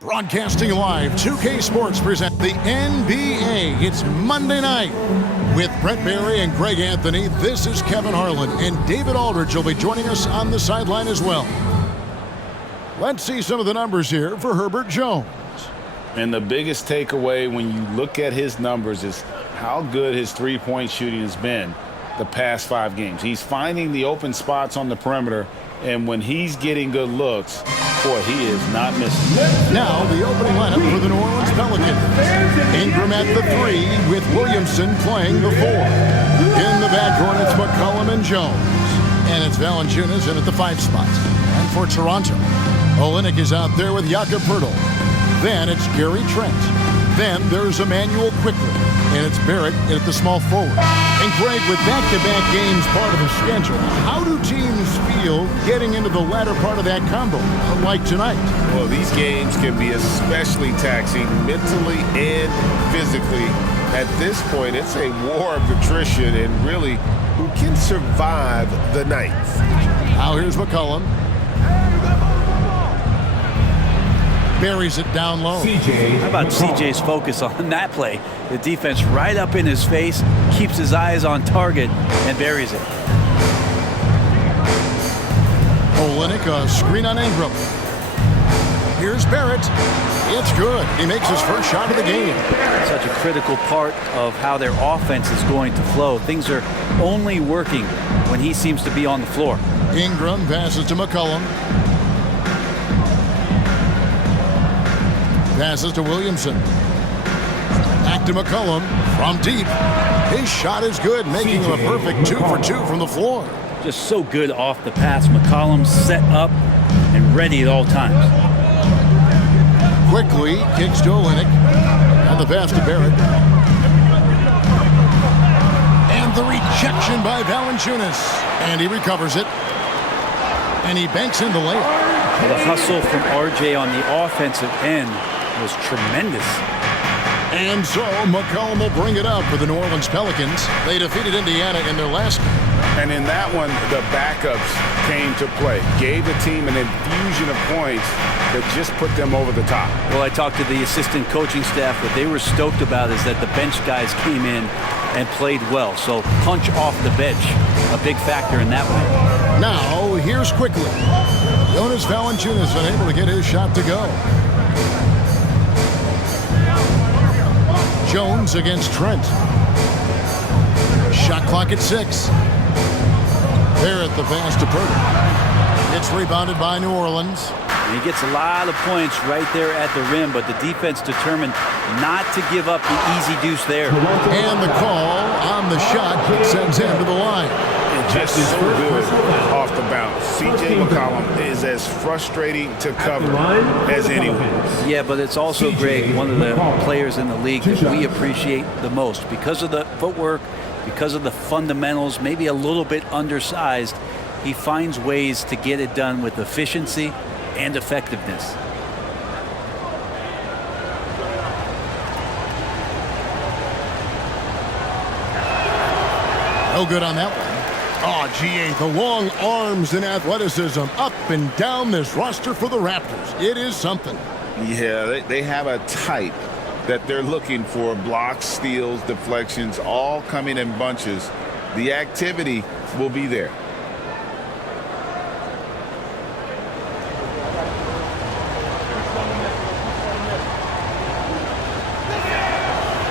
Broadcasting live, 2K Sports present the NBA. It's Monday night. With Brent Barry and Greg Anthony, this is Kevin Harlan, and David Aldridge will be joining us on the sideline as well. Let's see some of the numbers here for Herbert Jones. And the biggest takeaway when you look at his numbers is how good his three-point shooting has been the past 5 games. He's finding the open spots on the perimeter, and when he's getting good looks, boy, he is not missing. Now the opening lineup for the New Orleans Pelicans. Ingram at the 3 with Williamson playing the 4. In the backcourt, it's McCollum and Jones. And it's Valanciunas in at the 5 spot. And for Toronto, Olynyk is out there with Jakob Poeltl. Then it's Gary Trent. Then there's Emmanuel Quickly. And it's Barrett at the small forward. And Greg, with back-to-back games part of the schedule, how do teams feel getting into the latter part of that combo, like tonight? Well, these games can be especially taxing mentally and physically. At this point, it's a war of attrition, and really, who can survive the night? Now here's McCollum. Buries it down low. How about CJ's focus on that play? The defense right up in his face, keeps his eyes on target, and buries it. Olynyk, a screen on Ingram. Here's Barrett. It's good. He makes his first shot of the game. Such a critical part of how their offense is going to flow. Things are only working when he seems to be on the floor. Ingram passes to McCollum. Passes to Williamson. Back to McCollum from deep. His shot is good, making him a perfect 2 for 2 from the floor. Just so good off the pass. McCollum set up and ready at all times. Quickly kicks to Olynyk. On the pass to Barrett. And the rejection by Valanciunas. And he recovers it. And he banks in the layup. The hustle from RJ on the offensive end was tremendous. And so McCollum will bring it up for the New Orleans Pelicans. They defeated Indiana in their last game. And in that one, the backups came to play. Gave the team an infusion of points that just put them over the top. Well, I talked to the assistant coaching staff. What they were stoked about is that the bench guys came in and played well. So punch off the bench, a big factor in that one. Now, here's quickly. Jonas Valanciunas unable to get his shot to go. Jones against Trent. Shot clock at 6. Barrett the pass to Poeltl. It's rebounded by New Orleans. And he gets a lot of points right there at the rim, but the defense determined not to give up the easy deuce there. And the call on the shot sends him to the line. Just so good off the bounce. C.J. McCollum is as frustrating to cover as anyone. Yeah, but it's also, Greg, one of the players in the league that we appreciate the most. Because of the footwork, because of the fundamentals, maybe a little bit undersized, he finds ways to get it done with efficiency and effectiveness. No good on that one. Oh, GA, the long arms and athleticism up and down this roster for the Raptors. It is something. Yeah, they have a type that they're looking for. Blocks, steals, deflections, all coming in bunches. The activity will be there.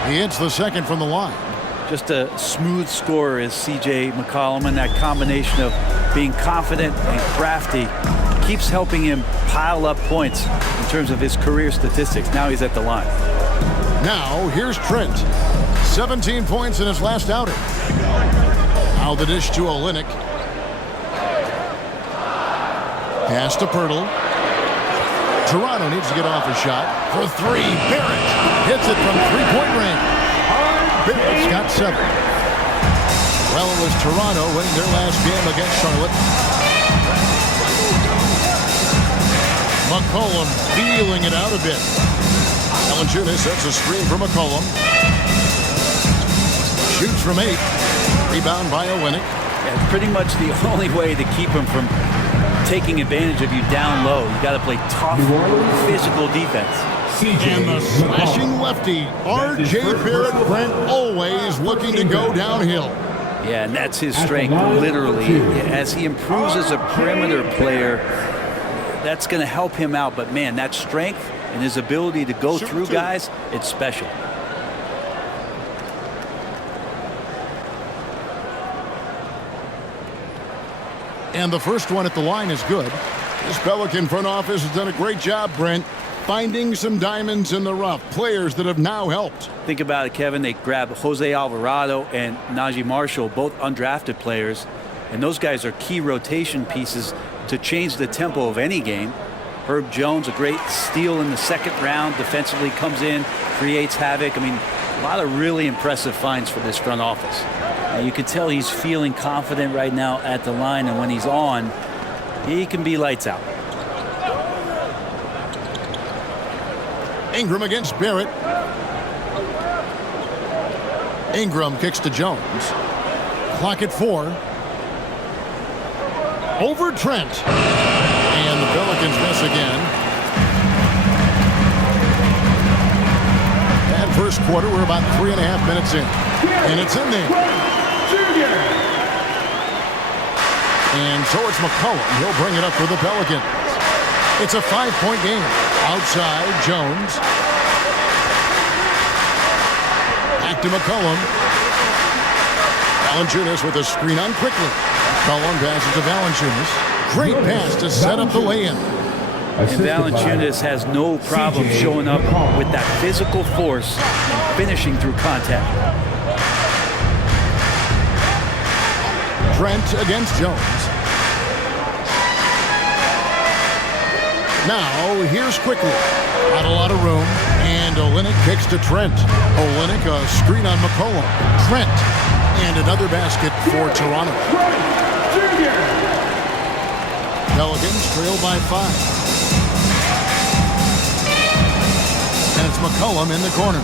He hits the second from the line. Just a smooth scorer is C.J. McCollum, and that combination of being confident and crafty keeps helping him pile up points in terms of his career statistics. Now he's at the line. Now here's Trent. 17 points in his last outing. Now the dish to Olynyk. Pass to Poeltl. Toronto needs to get off a shot for 3. Barrett hits it from 3-point range. Barrett's got 7. Well, it was Toronto winning their last game against Charlotte. McCollum feeling it out a bit. Valanciunas sets a screen for McCollum. Shoots from 8. Rebound by Olynyk. Yeah, pretty much the only way to keep him from taking advantage of you down low. You got to play tough, physical defense. And the slashing lefty, R.J. Barrett, Brent, always looking to go downhill. Yeah, and that's his strength, literally. As he improves as a perimeter player, that's going to help him out. But, man, that strength and his ability to go through guys, it's special. And the first one at the line is good. This Pelican front office has done a great job, Brent, finding some diamonds in the rough, players that have now helped. Think about it, Kevin. They grabbed Jose Alvarado and Najee Marshall, both undrafted players, and those guys are key rotation pieces to change the tempo of any game. Herb Jones, a great steal in the second round, defensively comes in, creates havoc. I mean, a lot of really impressive finds for this front office. You can tell he's feeling confident right now at the line, and when he's on, he can be lights out. Ingram against Barrett. Ingram kicks to Jones. Clock at 4. Over Trent. And the Pelicans miss again. And first quarter, we're about 3.5 minutes in. And it's in there. And so it's McCollum. He'll bring it up for the Pelicans. It's a 5-point game. Outside, Jones. Back to McCollum. Valanciunas with a screen on quickly. McCollum passes to Valanciunas. Great pass to set up the lay-in. And Valanciunas has no problem showing up with that physical force and finishing through contact. Trent against Jones. Now, here's quickly. Not a lot of room. And Olynyk kicks to Trent. Olynyk, a screen on McCollum. Trent. And another basket for Toronto. Pelicans trail by 5. And it's McCollum in the corner.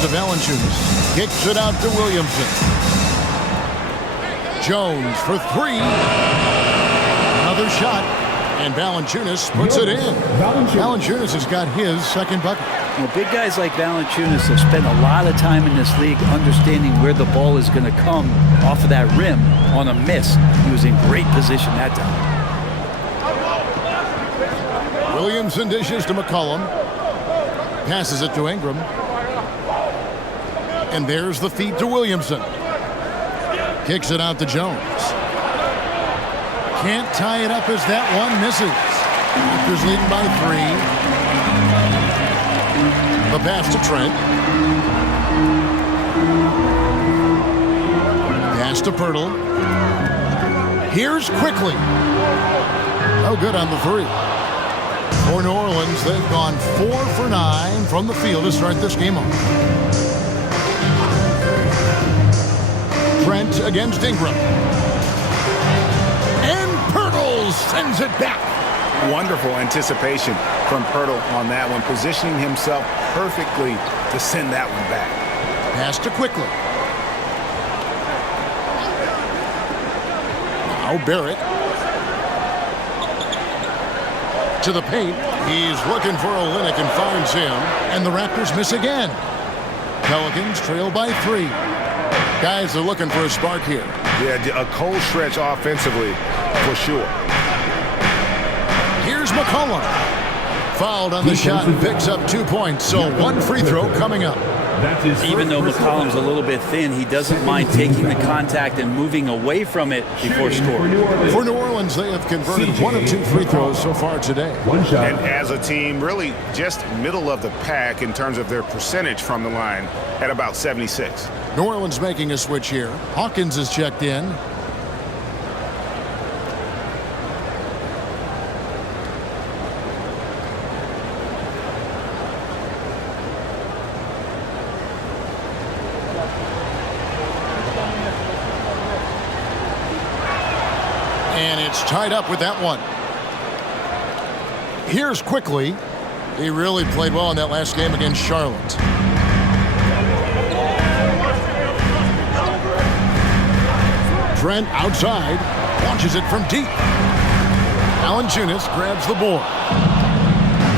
To Valanciunas. Kicks it out to Williamson. Jones for 3. Another shot. And Valanciunas puts it in. Valanciunas has got his second bucket. Well, big guys like Valanciunas have spent a lot of time in this league understanding where the ball is going to come off of that rim on a miss. He was in great position that time. Williamson dishes to McCollum. Passes it to Ingram. And there's the feed to Williamson. Kicks it out to Jones. Can't tie it up as that one misses. Raptors leading by 3. The pass to Trent. Pass to Pirtle. Here's quickly. No good on the 3. For New Orleans, they've gone 4 for 9 from the field to start this game off. Trent against Ingram. And Pirtle sends it back. Wonderful anticipation from Pirtle on that one, positioning himself perfectly to send that one back. Pass to quickly. Now Barrett. To the paint. He's looking for Olynyk and finds him. And the Raptors miss again. Pelicans trail by 3. Guys are looking for a spark here. Yeah, a cold stretch offensively, for sure. Here's McCollum. Fouled on the shot and picks up 2 points. So 1 free throw coming up. Even though McCollum's a little bit thin, he doesn't mind taking the contact and moving away from it before scoring. For New Orleans, they have converted 1 of 2 free throws so far today. And as a team, really just middle of the pack in terms of their percentage from the line at about 76. New Orleans making a switch here. Hawkins is checked in. And it's tied up with that one. Here's quickly. He really played well in that last game against Charlotte. Trent outside, launches it from deep. Valanciunas grabs the board.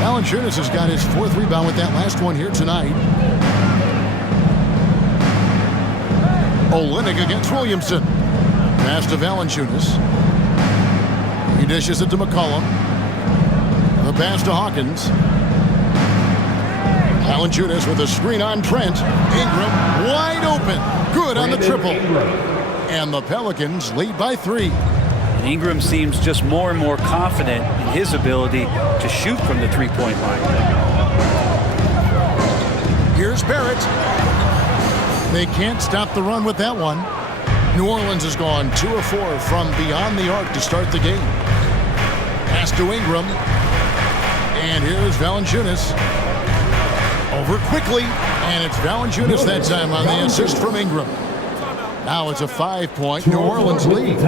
Valanciunas has got his 4th rebound with that last one here tonight. Olynyk against Williamson. Pass to Valanciunas. He dishes it to McCollum. The pass to Hawkins. Valanciunas with a screen on Trent. Ingram wide open. Good on the triple. And the Pelicans lead by 3. And Ingram seems just more and more confident in his ability to shoot from the three-point line. Here's Barrett. They can't stop the run with that one. New Orleans has gone 2 of 4 from beyond the arc to start the game. Pass to Ingram. And here's Valanciunas. Over quickly. And it's Valanciunas that time on the assist from Ingram. Now it's a 5-point New Orleans lead.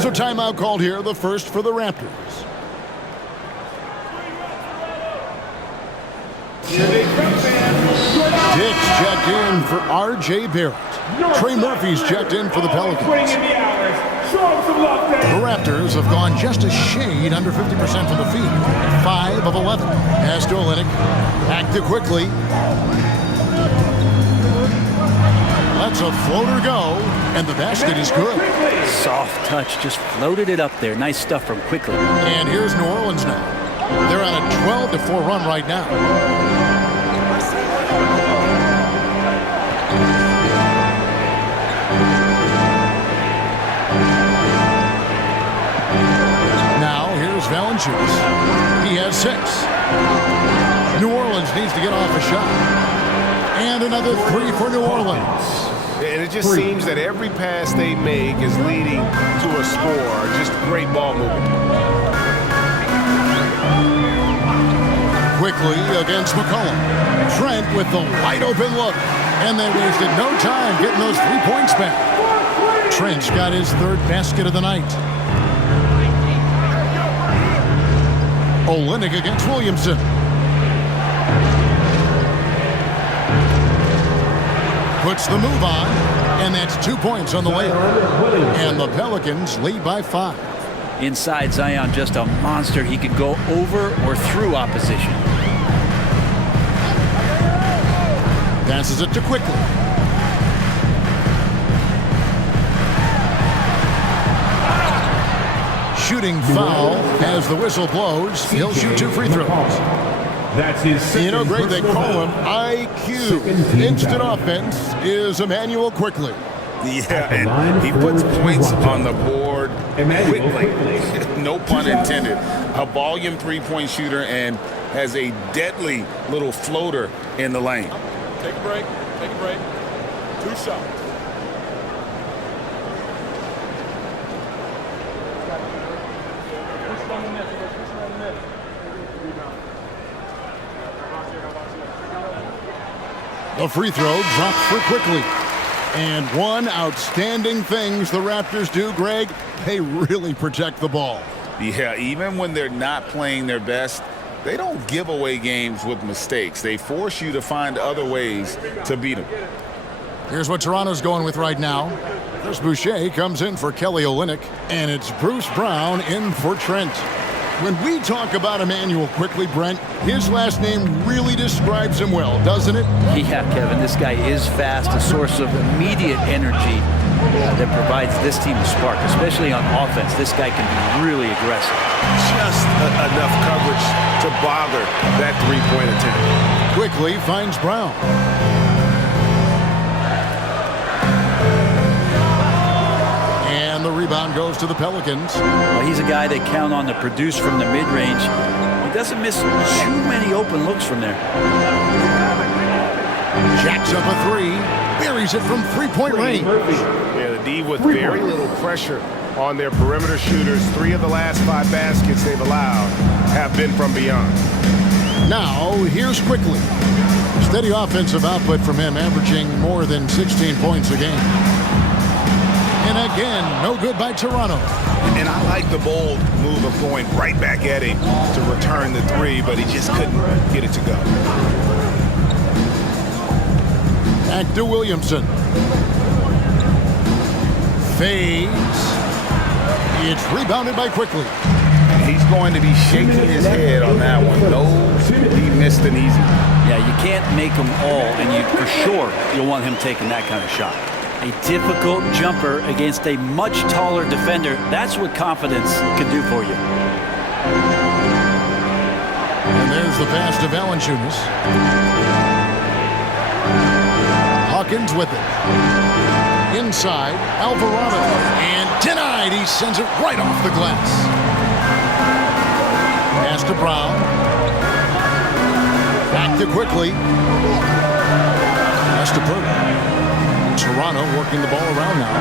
So timeout called here, the first for the Raptors. Dick's checked in for R.J. Barrett. Trey Murphy's checked in for the Pelicans. The Raptors have gone just a shade under 50% from the field. 5 of 11. Pass to Olynyk. Back to quickly. Lets a floater go, and the basket is good. Soft touch, just floated it up there. Nice stuff from Quickly. And here's New Orleans now. They're on a 12-4 run right now. Now here's Valanciunas. He has 6. New Orleans needs to get off a shot. And another 3 for New Orleans. And it just seems that every pass they make is leading to a score. Just great ball movement. Quickly against McCollum. Trent with the wide open look. And they wasted no time getting those 3 points back. Trent's got his 3rd basket of the night. Olynyk against Williamson. Puts the move on, and that's 2 points on the layup. And the Pelicans lead by 5. Inside, Zion just a monster. He could go over or through opposition. Passes it to Quickly. Shooting foul as the whistle blows. He'll shoot 2 free throws. That's his You know, Greg, they call him IQ. Instant offense is Emmanuel Quickly. Yeah, and he puts points on the board quickly. No pun intended. A volume 3-point shooter and has a deadly little floater in the lane. Take a break. Take a break. 2 shots. The free throw drops for Quickly. And one outstanding things the Raptors do, Greg, they really protect the ball. Yeah, even when they're not playing their best, they don't give away games with mistakes. They force you to find other ways to beat them. Here's what Toronto's going with right now. Chris Boucher comes in for Kelly Olynyk, and it's Bruce Brown in for Trent. When we talk about Emmanuel Quickly, Brent, his last name really describes him well, doesn't it? Yeah, Kevin, this guy is fast, a source of immediate energy that provides this team a spark, especially on offense. This guy can be really aggressive. Just enough coverage to bother that 3-point attempt. Quickly finds Brown. And the rebound goes to the Pelicans. Well, he's a guy they count on to produce from the mid-range. He doesn't miss too many open looks from there. Jacks up a 3, buries it from 3-point range. Yeah, the D with very little pressure on their perimeter shooters. 3 of the last 5 baskets they've allowed have been from beyond. Now, here's Quickly. Steady offensive output from him, averaging more than 16 points a game. And again, no good by Toronto. And I like the bold move of going right back at him to return the three, but he just couldn't get it to go. Back to Williamson. Fades. It's rebounded by Quickly. He's going to be shaking his head on that one. Knows he missed an easy. Yeah, you can't make them all, and you for sure you'll want him taking that kind of shot. A difficult jumper against a much taller defender. That's what confidence can do for you. And there's the pass to Valanciunas. Hawkins with it. Inside, Alvarado. And denied. He sends it right off the glass. Pass to Brown. Back to Quickly. Pass to Purdy. Toronto working the ball around now.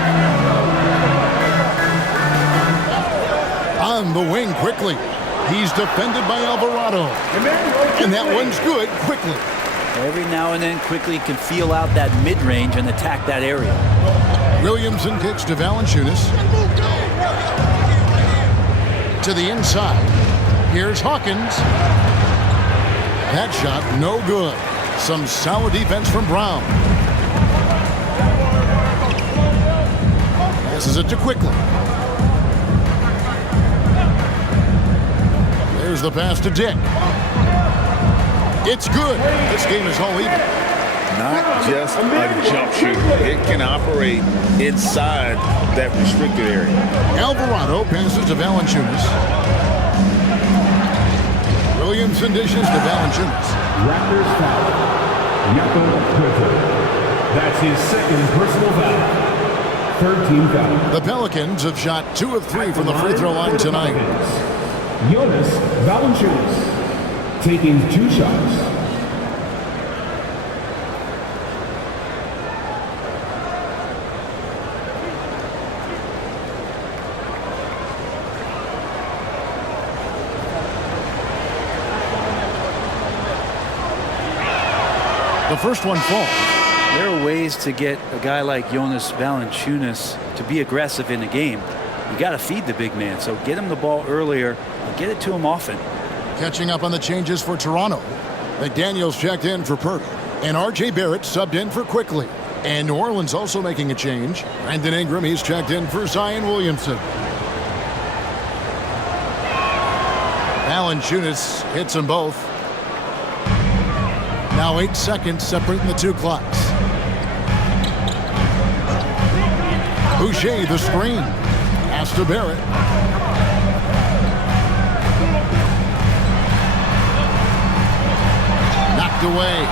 On the wing Quickly. He's defended by Alvarado. And that one's good. Quickly. Every now and then Quickly can feel out that mid-range and attack that area. Williamson kicks to Valanciunas. To the inside. Here's Hawkins. That shot no good. Some solid defense from Brown. Passes it to Quickly. There's the pass to Dick. It's good. This game is all even. Not just a jump shooter. It can operate inside that restricted area. Alvarado passes to Valanciunas. Williamson dishes to Valanciunas. Raptors foul. Jakob Poeltl. That's his second personal foul. Third team foul. The Pelicans have shot 2 of 3 from the free throw line tonight. Jonas Valanciunas taking 2 shots. The first one falls. There are ways to get a guy like Jonas Valanciunas to be aggressive in the game. You got to feed the big man, so get him the ball earlier and get it to him often. Catching up on the changes for Toronto. McDaniels checked in for Purdy. And R.J. Barrett subbed in for Quickly. And New Orleans also making a change. Brandon Ingram, he's checked in for Zion Williamson. Valanciunas hits them both. Now 8 seconds separating the 2 clocks. Boucher the screen. Pass to Barrett. Knocked away.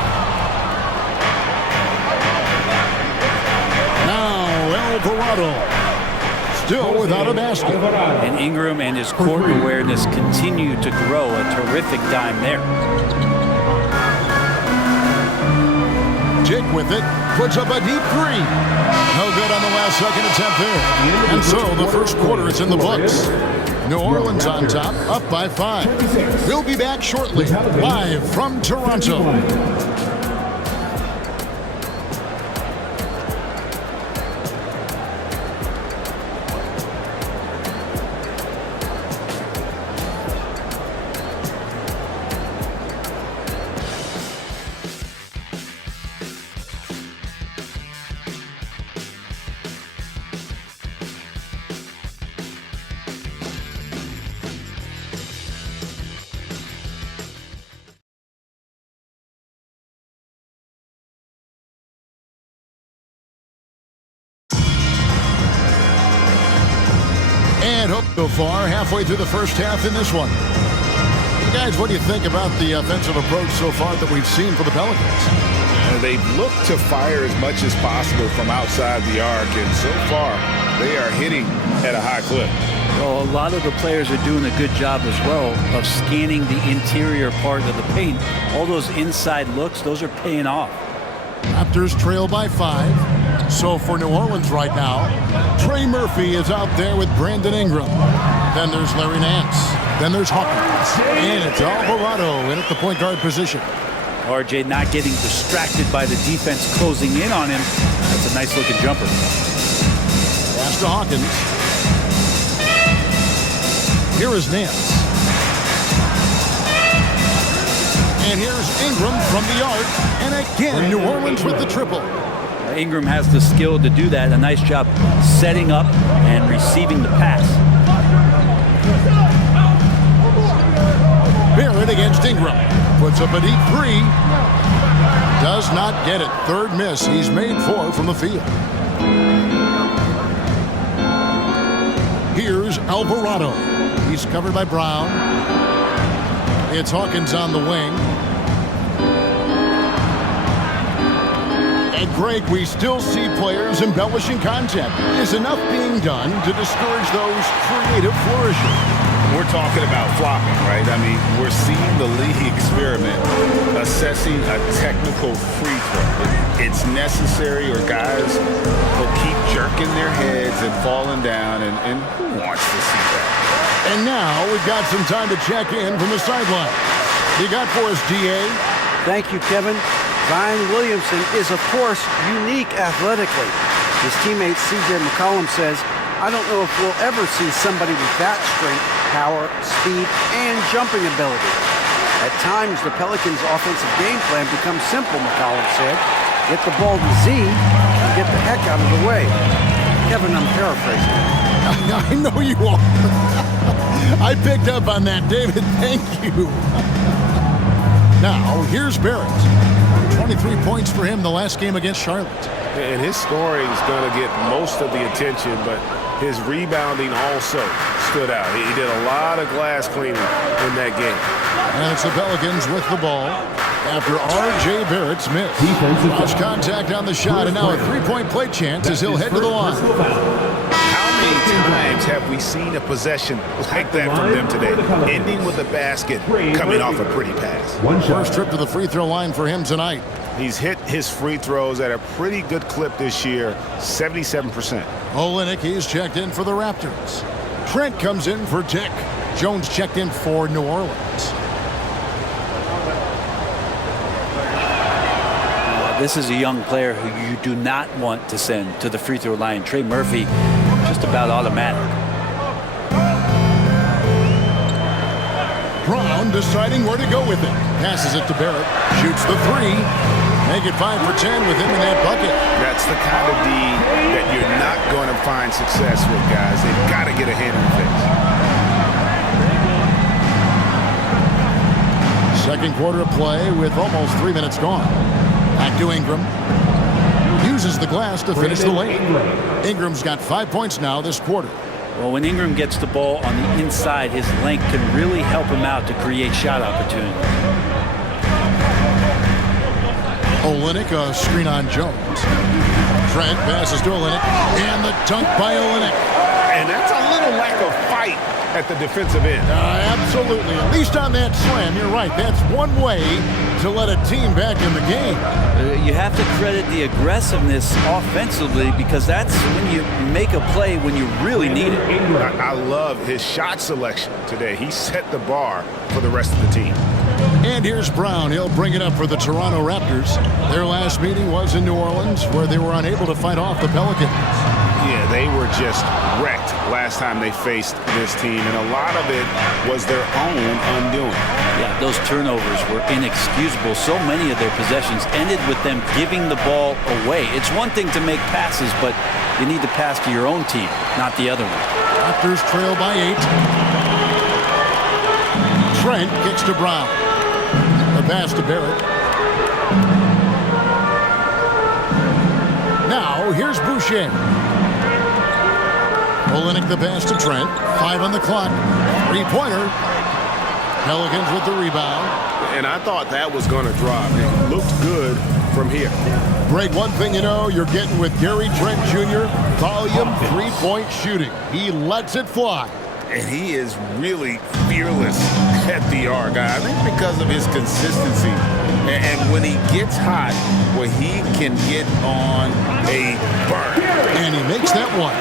Now Alvarado. Still without a basket. And Ingram and his court awareness continue to grow. A terrific dime there. Dick with it, puts up a deep 3. No good on the last second attempt there. And so the first quarter is in the books. New Orleans on top, up by 5. We'll be back shortly, live from Toronto. And hope so far, halfway through the first half in this one. Guys, what do you think about the offensive approach so far that we've seen for the Pelicans? They've looked to fire as much as possible from outside the arc, and so far they are hitting at a high clip. Well, a lot of the players are doing a good job as well of scanning the interior part of the paint. All those inside looks, those are paying off. Raptors trail by 5. So for New Orleans right now, Trey Murphy is out there with Brandon Ingram. Then there's Larry Nance. Then there's Hawkins. And it's Alvarado in at the point guard position. RJ not getting distracted by the defense closing in on him. That's a nice looking jumper. Pass to Hawkins. Here is Nance. And here's Ingram from the arc. And again, New Orleans with the triple. Ingram has the skill to do that. A nice job setting up and receiving the pass. Barrett against Ingram. Puts up a deep three. Does not get it. Third miss. He's made 4 from the field. Here's Alvarado. He's covered by Brown. It's Hawkins on the wing. And Greg, we still see players embellishing content. Is enough being done to discourage those creative flourishes? We're talking about flopping, right? I mean, we're seeing the league experiment assessing a technical free throw. It's necessary, or guys will keep jerking their heads and falling down, and who wants to see that? And now we've got some time to check in from the sideline. You got for us, DA? Thank you, Kevin. Zion Williamson is, of course, unique athletically. His teammate C.J. McCollum says, I don't know if we'll ever see somebody with that strength, power, speed, and jumping ability. At times, the Pelicans' offensive game plan becomes simple, McCollum said. Get the ball to Z and get the heck out of the way. Kevin, I'm paraphrasing. I know you are. I picked up on that, David. Thank you. Now, here's Barrett. 23 points for him the last game against Charlotte. And his scoring is going to get most of the attention, but his rebounding also stood out. He did a lot of glass cleaning in that game. And it's the Pelicans with the ball after R.J. Barrett's miss. Lost contact on the shot, and now a three-point play chance as he'll head to the line. How many times have we seen a possession like that from them today, ending with a basket, coming off a pretty pass? First trip to the free throw line for him tonight. He's hit his free throws at a pretty good clip this year, 77%. Olynyk, he's checked in for the Raptors. Trent comes in for Dick. Jones checked in for New Orleans. This is a young player who you do not want to send to the free throw line. Trey Murphy, just about automatic. Brown deciding where to go with it. Passes it to Barrett. Shoots the three. Make it 5 for 10 with him in that bucket. That's the kind of D that you're not going to find success with, guys. They've got to get a hand in the face. Second quarter of play with almost 3 minutes gone. Back to Ingram. Uses the glass to finish the lane. Ingram's got 5 points now this quarter. Well, when Ingram gets the ball on the inside, his length can really help him out to create shot opportunities. Olynyk, a screen on Jones. Trent passes to Olynyk, and the dunk by Olynyk. And that's a little lack of fight at the defensive end. Absolutely. At least on that slam, you're right. That's one way to let a team back in the game. You have to credit the aggressiveness offensively, because that's when you make a play when you really need it. I love his shot selection today. He set the bar for the rest of the team. And here's Brown. He'll bring it up for the Toronto Raptors. Their last meeting was in New Orleans, where they were unable to fight off the Pelicans. Yeah, they were just wrecked last time they faced this team, and a lot of it was their own undoing. Yeah, those turnovers were inexcusable. So many of their possessions ended with them giving the ball away. It's one thing to make passes, but you need to pass to your own team, not the other one. Raptors trail by 8. Trent kicks to Brown. The pass to Barrett. Now, here's Boucher. Olynyk the pass to Trent. 5 on the clock. Three-pointer. Pelicans with the rebound. And I thought that was going to drop. It looked good from here. Greg, one thing you know, you're getting with Gary Trent Jr., volume three-point shooting. He lets it fly. And he is really fearless at the arc. I think because of his consistency. And when he gets hot, well, he can get on a burn. And he makes that one.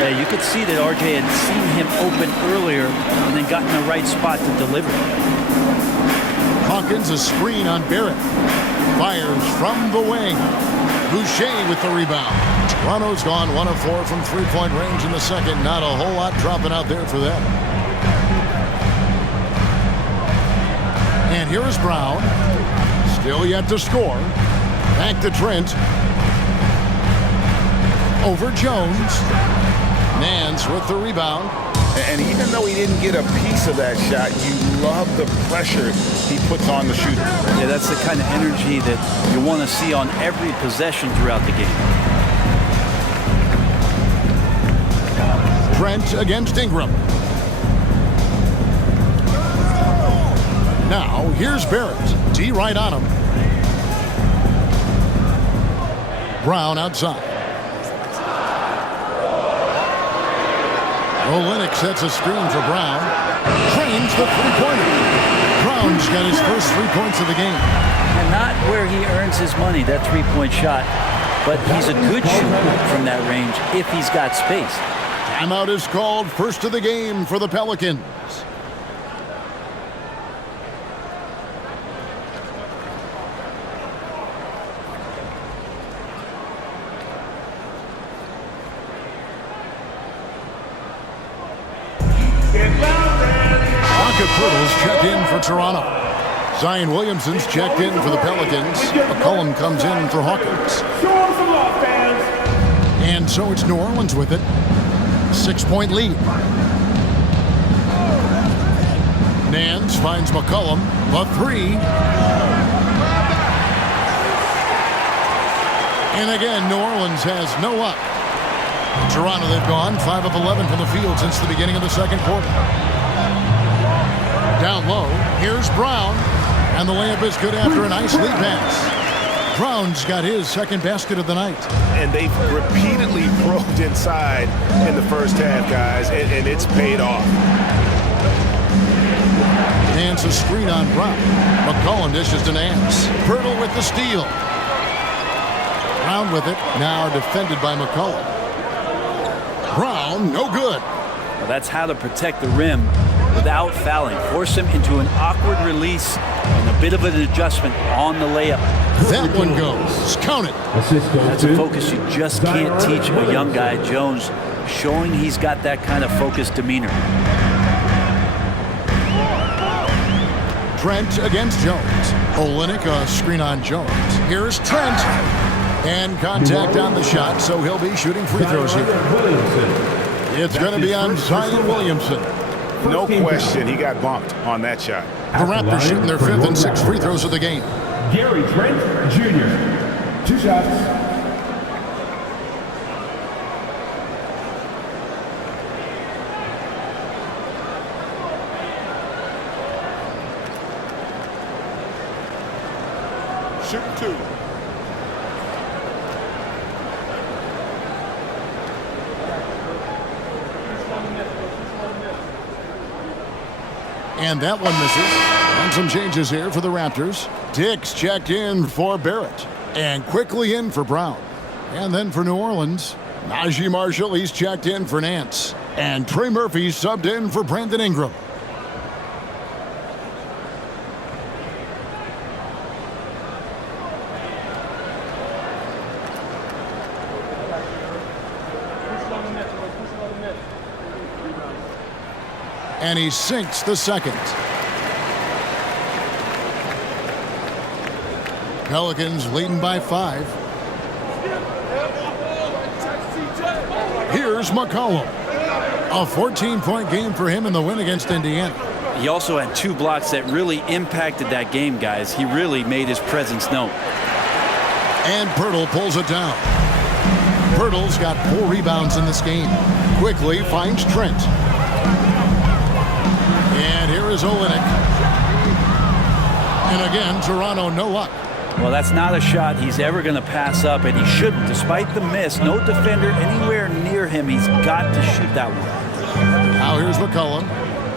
Yeah, you could see that RJ had seen him open earlier and then got in the right spot to deliver. Hawkins a screen on Barrett. Fires from the wing. Boucher with the rebound. Toronto's gone 1 of 4 from three-point range in the second. Not a whole lot dropping out there for them. And here is Brown. Still yet to score. Back to Trent. Over Jones. Nance with the rebound. And even though he didn't get a piece of that shot, you love the pressure he puts on the shooter. Yeah, that's the kind of energy that you want to see on every possession throughout the game. Trent against Ingram. Now, here's Barrett. D right on him. Brown outside. Olynyk sets a screen for Brown. Trains the three-pointer. Brown's got his first 3 points of the game. And not where he earns his money, that three-point shot, but he's a good shooter from that range if he's got space. Timeout is called. First of the game for the Pelicans. Pirtle's checked in for Toronto. Zion Williamson's checked in for the Pelicans. McCollum comes in for Hawkins. And so it's New Orleans with it. 6-point lead. Nance finds McCollum. The three. And again, New Orleans has no luck. Toronto, they've gone 5 of 11 from the field since the beginning of the second quarter. Down low, here's Brown, and the layup is good after a nice lead pass. Brown's got his second basket of the night. And they've repeatedly probed inside in the first half, guys, and it's paid off. Nance a screen on Brown. McCollum dishes to Nance. Pirtle with the steal. Brown with it, now defended by McCollum. Brown, no good. Well, that's how to protect the rim without fouling. Force him into an awkward release and a bit of an adjustment on the layup. That one goes. Count it. That's a focus you just can't teach a young guy. Jones showing he's got that kind of focused demeanor. Trent against Jones. Olynyk a screen on Jones. Here's Trent. And contact on the shot, so he'll be shooting free throws here. It's going to be on Zion Williamson. No question, he got bumped on that shot. The Raptors shooting their 5th and 6th free throws of the game. Gary Trent Jr. 2 shots. Shoot 2. And that one misses. And some changes here for the Raptors. Dix checked in for Barrett. And quickly in for Brown. And then for New Orleans, Najee Marshall, he's checked in for Nance. And Trey Murphy subbed in for Brandon Ingram. And he sinks the second. Pelicans leading by 5. Here's McCollum. A 14-point game for him in the win against Indiana. He also had 2 blocks that really impacted that game, guys. He really made his presence known. And Pirtle pulls it down. Pirtle's got 4 rebounds in this game. Quickly finds Trent. And here is Olynyk. And again, Toronto, no luck. Well, that's not a shot he's ever going to pass up, and he shouldn't. Despite the miss, no defender anywhere near him. He's got to shoot that one. Now here's McCollum.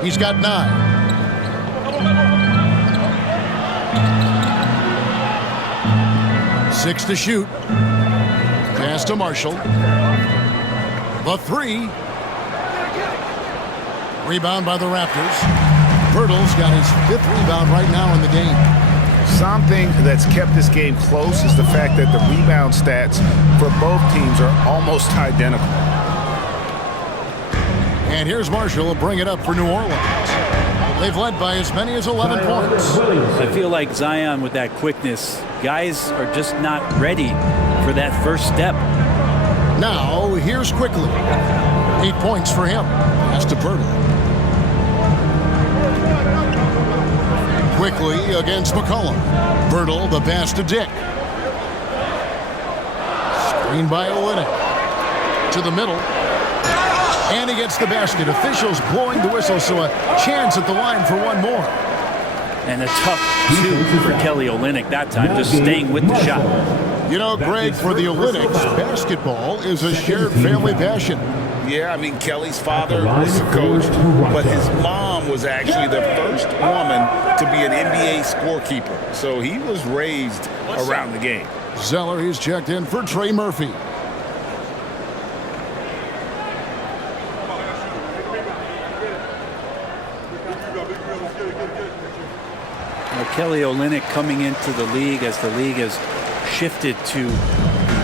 He's got 9. Six to shoot. Pass to Marshall. The 3. Rebound by the Raptors. Pirtle's got his 5th rebound right now in the game. Something that's kept this game close is the fact that the rebound stats for both teams are almost identical. And here's Marshall to bring it up for New Orleans. They've led by as many as 11 points. I feel like Zion with that quickness, guys are just not ready for that first step. Now, here's Quickly. 8 points for him. Pass to Pirtle. Quickly against McCollum. Pirtle, the pass to Dick. Screen by Olynyk. To the middle. And he gets the basket. Officials blowing the whistle, so a chance at the line for one more. And a tough two for Kelly Olynyk that time, just staying with the shot. You know, Greg, for the Olynyks, basketball is a shared family passion. Yeah, I mean, Kelly's father was a coach, but his mom was actually the first woman to be an NBA scorekeeper. So he was raised around the game. Zeller, he's checked in for Trey Murphy. Kelly Olynyk coming into the league as the league has shifted to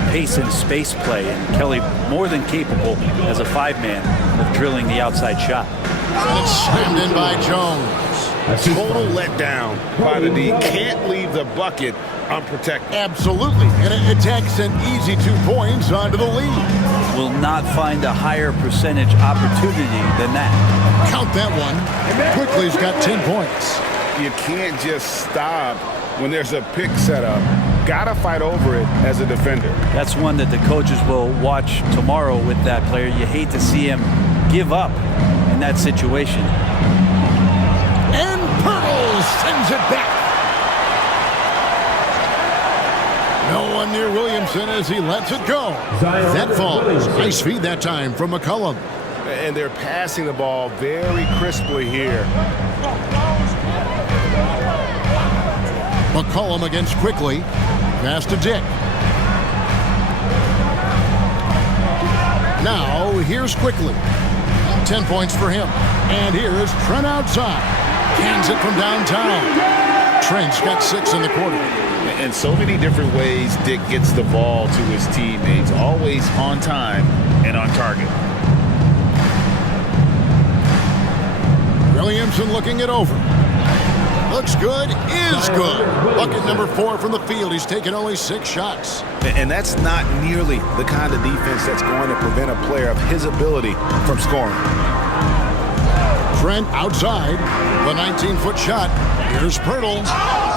pace and space play, and Kelly more than capable as a 5-man of drilling the outside shot. And it's slammed in by Jones. Total letdown by the D. Can't leave the bucket unprotected. Absolutely. And it takes an easy 2 points onto the lead. Will not find a higher percentage opportunity than that. Count that one. Quickly's got 10 points. You can't just stop when there's a pick set up. Gotta fight over it as a defender. That's one that the coaches will watch tomorrow with that player. You hate to see him give up in that situation. And Pirtle sends it back. No one near Williamson as he lets it go. That falls. Nice feed that time from McCollum. And they're passing the ball very crisply here. McCollum against Quickly. Pass to Dick. Now, here's Quickly. 10 points for him. And here's Trent outside. Cans it from downtown. Trent's got 6 in the quarter. In so many different ways, Dick gets the ball to his teammates. Always on time and on target. Williamson looking it over. Looks good, is good. Bucket number 4 from the field. He's taken only 6 shots. And that's not nearly the kind of defense that's going to prevent a player of his ability from scoring. Trent outside. The 19-foot shot. Here's Pirtle.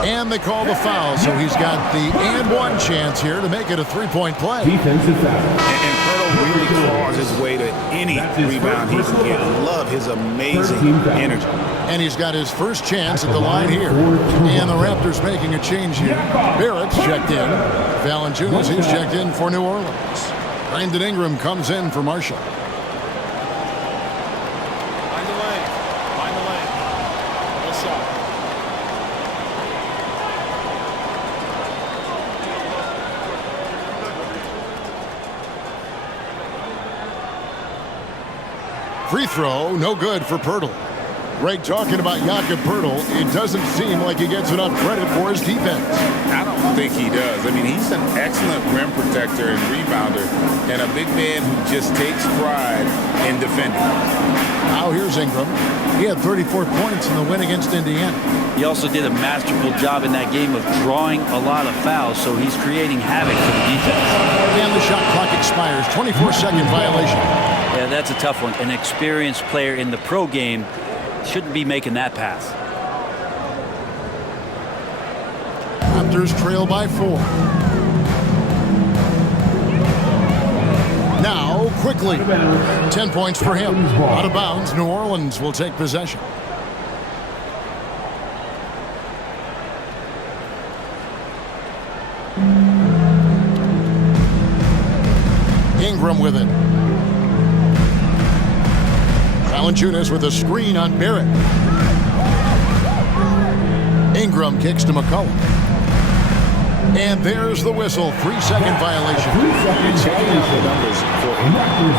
And they call the foul, so he's got the and one chance here to make it a 3-point play. Defensive foul. And Pirtle really claws his way to any rebound he can get. Love his amazing energy. And he's got his first chance at the line here. And the Raptors making a change here. Barrett's checked in. Valanciunas, he's checked in for New Orleans. Brandon Ingram comes in for Marshall. Find the lane. Find the lane. No shot. Free throw, no good for Pirtle. Greg talking about Jakob Pirtle, it doesn't seem like he gets enough credit for his defense. I don't think he does. I mean, he's an excellent rim protector and rebounder, and a big man who just takes pride in defending. Now here's Ingram. He had 34 points in the win against Indiana. He also did a masterful job in that game of drawing a lot of fouls, so he's creating havoc for the defense. And the shot clock expires. 24-second violation. Yeah, that's a tough one. An experienced player in the pro game shouldn't be making that pass. Raptors trail by 4. Now, quickly. 10 points for him. Out of bounds, New Orleans will take possession. Ingram with it. Valanciunas with a screen on Barrett. Ingram kicks to McCollum. And there's the whistle. 3-second violation.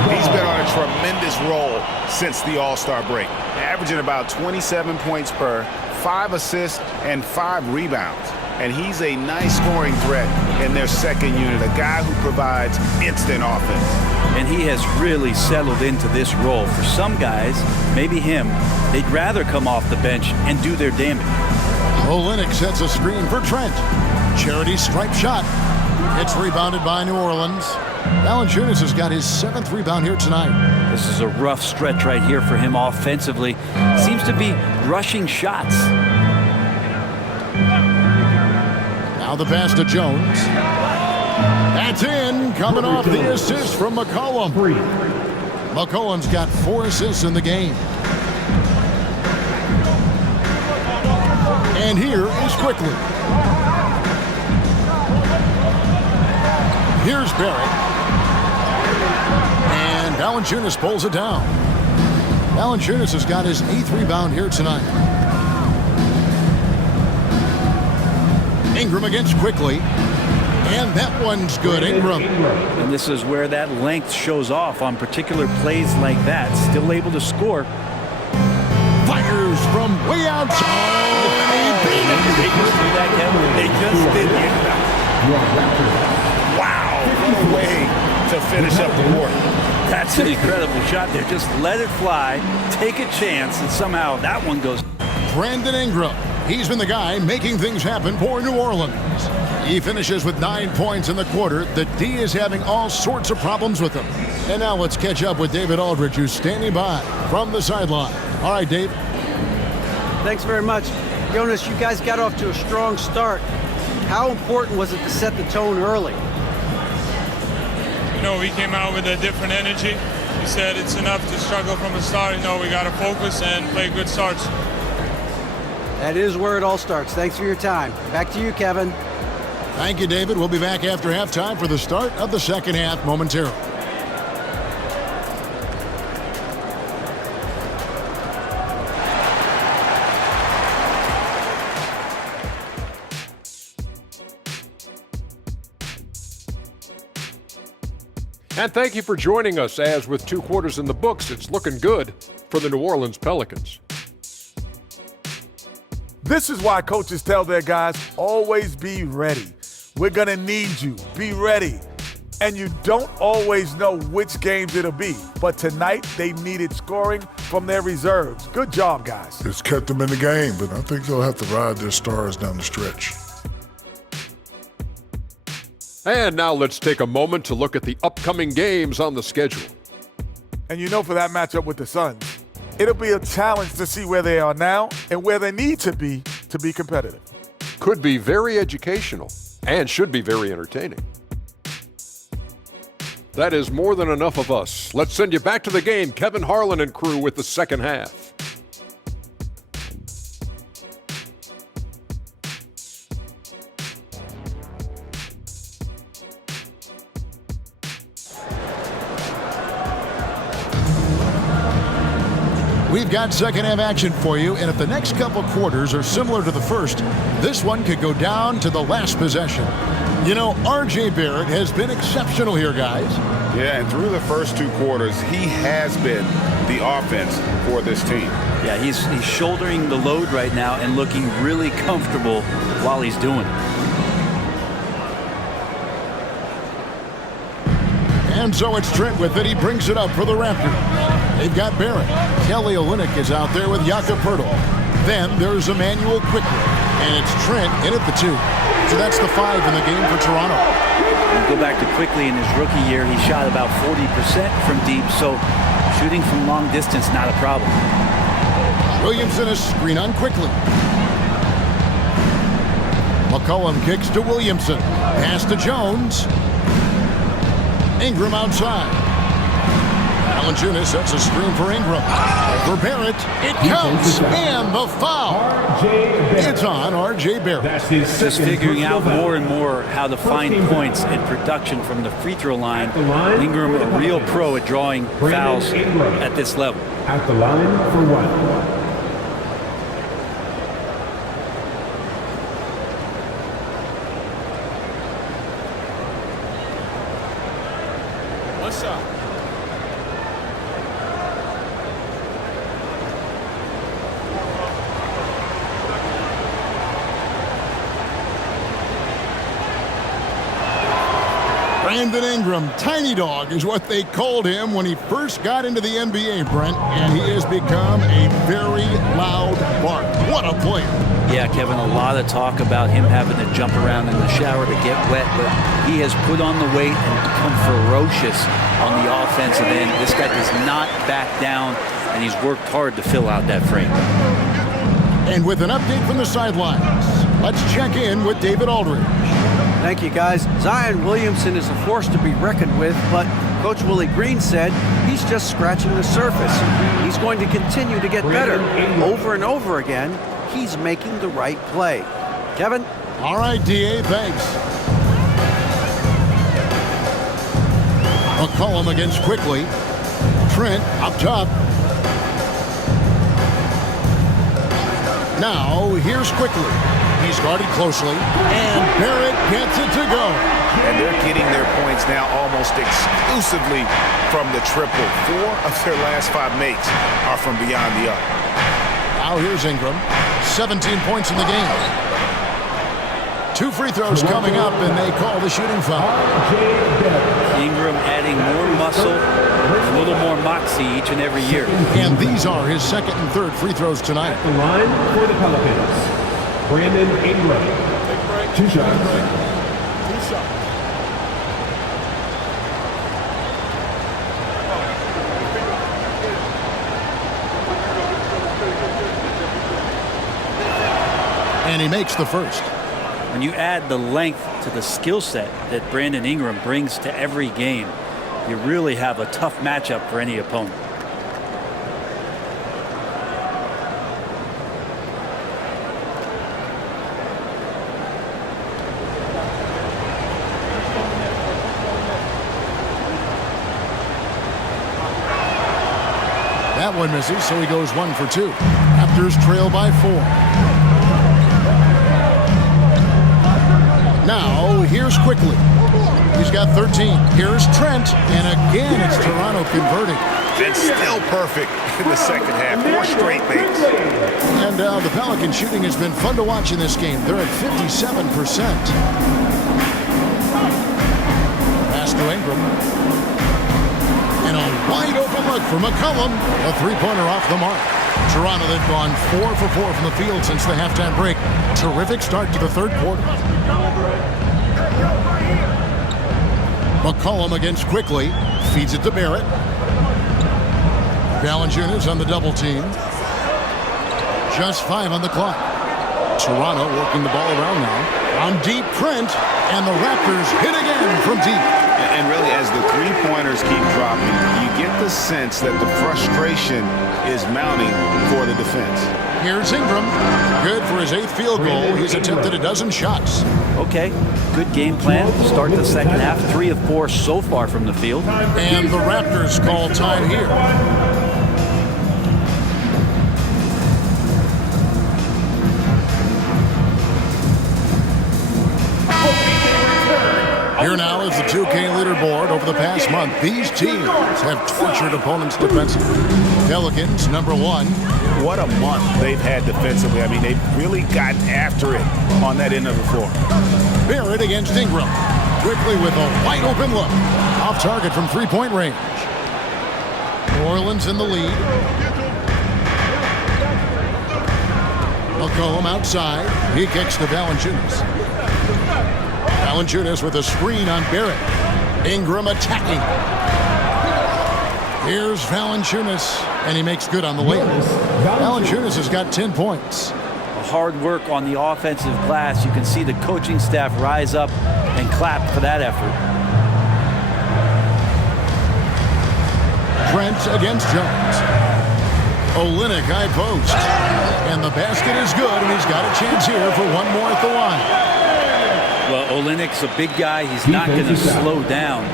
He's been on a tremendous roll since the All-Star break, averaging about 27 points per, 5 assists, and 5 rebounds. and he's a nice scoring threat in their second unit, a guy who provides instant offense. And he has really settled into this role. For some guys, maybe him, they'd rather come off the bench and do their damage. Olenek sets a screen for Trent. Charity stripe shot. It's rebounded by New Orleans. Valanciunas has got his 7th rebound here tonight. This is a rough stretch right here for him offensively. Seems to be rushing shots. Now the pass to Jones. That's in, coming off the assist from McCollum. McCollum's got 4 assists in the game. And here is Quickly. Here's Barrett. And Valanciunas pulls it down. Valanciunas has got his 8th rebound here tonight. Ingram against Quickly. And that one's good, Ingram. And this is where that length shows off on particular plays like that. Still able to score. Fires from way outside. They just did that, Kevin. They just did that. Wow, what a way to finish up the court. That's an incredible shot there. Just let it fly, take a chance, and somehow that one goes. Brandon Ingram. He's been the guy making things happen for New Orleans. He finishes with 9 points in the quarter. The D is having all sorts of problems with him. And now let's catch up with David Aldridge, who's standing by from the sideline. All right, Dave. Thanks very much. Jonas, you guys got off to a strong start. How important was it to set the tone early? You know, we came out with a different energy. We said it's enough to struggle from the start. You know, we got to focus and play good starts. That is where it all starts. Thanks for your time. Back to you, Kevin. Thank you, David. We'll be back after halftime for the start of the second half momentarily. And thank you for joining us, as with 2 quarters in the books, it's looking good for the New Orleans Pelicans. This is why coaches tell their guys, always be ready. We're going to need you. Be ready. And you don't always know which games it'll be. But tonight, they needed scoring from their reserves. Good job, guys. It's kept them in the game, but I think they'll have to ride their stars down the stretch. And now let's take a moment to look at the upcoming games on the schedule. And you know, for that matchup with the Suns, it'll be a challenge to see where they are now and where they need to be competitive. Could be very educational and should be very entertaining. That is more than enough of us. Let's send you back to the game, Kevin Harlan and crew, with the second half. We've got second half action for you, and if the next couple quarters are similar to the first, this one could go down to the last possession. You know, R.J. Barrett has been exceptional here, guys. Yeah, and through the first 2 quarters, he has been the offense for this team. Yeah, he's shouldering the load right now and looking really comfortable while he's doing it. And so it's Trent with it. He brings it up for the Raptors. They've got Barrett. Kelly Olynyk is out there with Jakob Poeltl. Then there's Emmanuel Quickly. And it's Trent in at the 2. So that's the 5 in the game for Toronto. We'll go back to Quickly in his rookie year. He shot about 40% from deep, so shooting from long distance, not a problem. Williamson is screen on Quickly. McCollum kicks to Williamson. Pass to Jones. Ingram outside. Valanciunas sets a screen for Ingram. For Barrett, it counts, and the foul. It's on R.J. Barrett. Just figuring out more and more how to find points and production from the free throw line. Ingram, a real pro at drawing fouls at this level. At the line for 1. What's up? Brandon Ingram, tiny dog is what they called him when he first got into the NBA, Brent, and he has become a very loud bark. What a player. Yeah, Kevin, a lot of talk about him having to jump around in the shower to get wet, but he has put on the weight and become ferocious on the offensive end. This guy does not back down, and he's worked hard to fill out that frame. And with an update from the sidelines, let's check in with David Aldridge. Thank you, guys. Zion Williamson is a force to be reckoned with, but Coach Willie Green said he's just scratching the surface. He's going to continue to get better. Over and over again, he's making the right play. Kevin? All right, D.A., thanks. McCollum against Quickly. Trent up top. Now, here's Quickly. He's guarded closely, and Barrett gets it to go. And they're getting their points now almost exclusively from the triple. 4 of their last 5 makes are from beyond the arc. Now here's Ingram. 17 points in the game. 2 free throws coming up, and they call the shooting foul. Ingram adding more muscle, a little more moxie each and every year. And these are his second and third free throws tonight. The line for the Pelicans, Brandon Ingram. 2 shots. And he makes the first. When you add the length to the skill set that Brandon Ingram brings to every game, you really have a tough matchup for any opponent. That one misses, so he goes 1 for 2. Raptors trail by 4. Now, here's Quickly. He's got 13. Here's Trent, and again, it's Toronto converting. And still perfect in the second half. 4 straight makes. And the Pelican shooting has been fun to watch in this game. They're at 57%. Pass to Ingram. And a wide open look for McCollum. A 3-pointer off the mark. Toronto, they've gone 4 for 4 from the field since the halftime break. Terrific start to the third quarter. McCollum against Quickly. Feeds it to Barrett. Valanciunas on the double team. Just 5 on the clock. Toronto working the ball around now. On deep, Trent. And the Raptors hit again from deep. And really, as the three-pointers keep dropping, you get the sense that the frustration is mounting for the defense. Here's Ingram. Good for his 8th field goal. He's attempted a dozen shots. Okay, good game plan. Start the second half. 3 of 4 so far from the field. And the Raptors call time here. Here now is the 2K leaderboard. Over the past month, these teams have tortured opponents defensively. Pelicans, number 1. What a month they've had defensively. I mean, they've really gotten after it on that end of the floor. Barrett against Ingram. Quickly with a wide open look. Off target from 3-point range. New Orleans in the lead. McCollum outside. He kicks to Valanciunas. Valanciunas with a screen on Barrett. Ingram attacking. Here's Valanciunas, and he makes good on the layup. Valanciunas has got 10 points. Hard work on the offensive glass. You can see the coaching staff rise up and clap for that effort. Trent against Jones. Olynyk high post. And the basket is good, and he's got a chance here for one more at the line. Well, Olynyk's a big guy. He's not going to slow down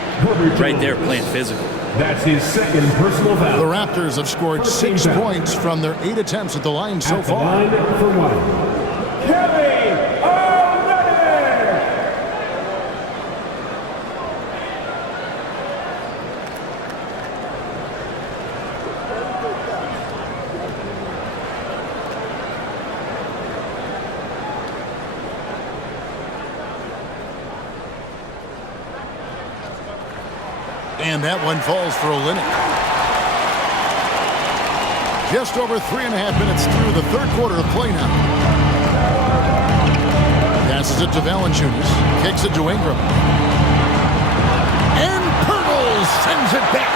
right there playing physical. That's his 2nd personal foul. The Raptors have scored 6 points from their 8 attempts at the line so far. Line for 1. Kevin Olynyk! And that one falls for Olynyk. Just over 3.5 minutes through the third quarter of play now. Passes it to Valanciunas. Kicks it to Ingram. And Pirtle sends it back.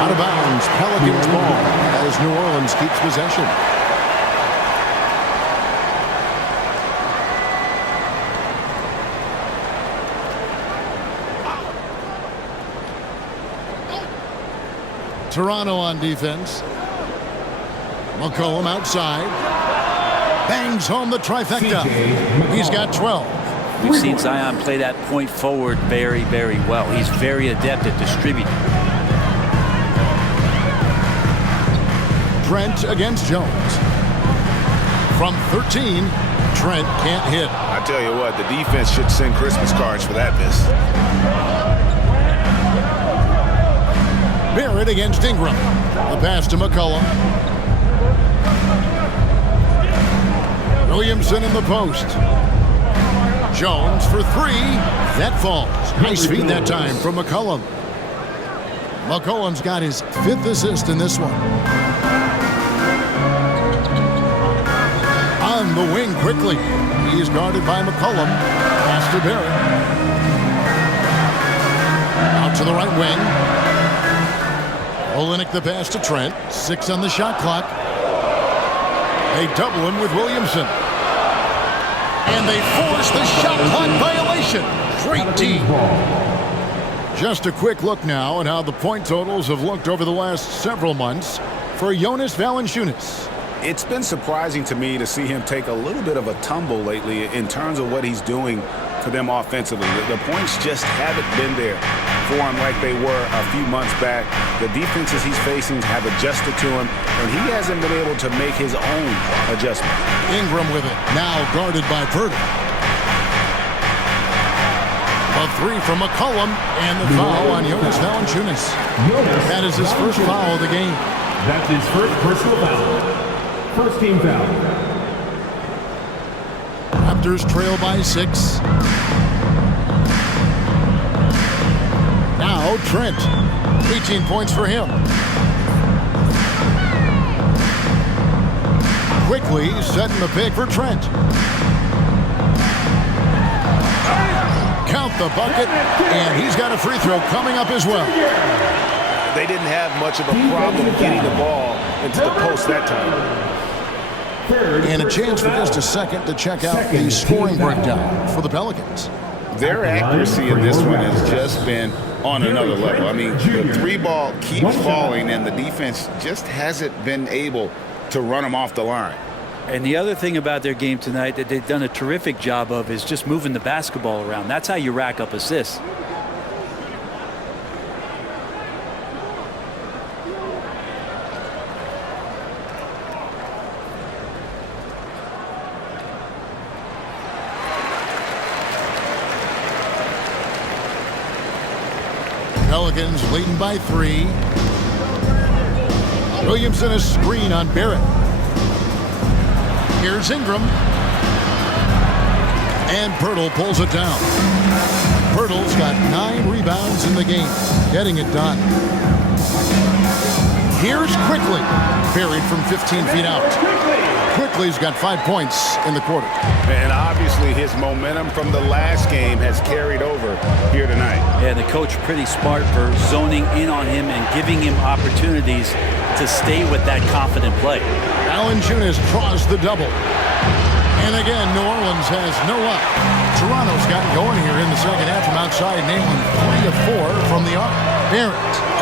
Out of bounds. Pelicans ball as New Orleans keeps possession. Toronto on defense. McCollum outside. Bangs home the trifecta. He's got 12. We've seen Zion play that point forward very, very well. He's very adept at distributing. Trent against Jones. From 13, Trent can't hit. I tell you what, the defense should send Christmas cards for that miss. Barrett against Ingram. The pass to McCollum. Williamson in the post. Jones for three. That falls. Nice feed that time from McCollum. McCollum's got his 5th assist in this one. On the wing quickly. He's guarded by McCollum. Pass to Barrett. Out to the right wing. Olynyk the pass to Trent. 6 on the shot clock. They double him with Williamson. And they force the shot clock violation. Great D. Just a quick look now at how the point totals have looked over the last several months for Jonas Valanciunas. It's been surprising to me to see him take a little bit of a tumble lately in terms of what he's doing for them offensively. The points just haven't been there for him like they were a few months back. The defenses he's facing have adjusted to him, and he hasn't been able to make his own adjustment. Ingram with it, now guarded by Pirtle. A three from McCollum, and the foul on Jonas Valanciunas. That is his first foul of the game. That's his first personal foul. First team foul. Raptors trail by 6. Now Trent. 18 points for him. Quickly setting the pick for Trent. Count the bucket, and he's got a free throw coming up as well. They didn't have much of a problem getting the ball into the post that time. And a chance for just a second to check out the scoring breakdown for the Pelicans. Their accuracy in this one has just been on another level. I mean, the 3-ball keeps falling, and the defense just hasn't been able to run them off the line. And the other thing about their game tonight that they've done a terrific job of is just moving the basketball around. That's how you rack up assists. Pelicans leading by 3. Williamson a screen on Barrett. Here's Ingram. And Pirtle pulls it down. Pirtle's got 9 rebounds in the game, getting it done. Here's Quickly, buried from 15 feet out. Quickly's got 5 points in the quarter. And obviously his momentum from the last game has carried over here tonight. Yeah, the coach pretty smart for zoning in on him and giving him opportunities to stay with that confident play. Valanciunas draws the double. And again, New Orleans has no luck. Toronto's gotten going here in the second half from outside, nailing 3 of 4 from the arc. Barrett,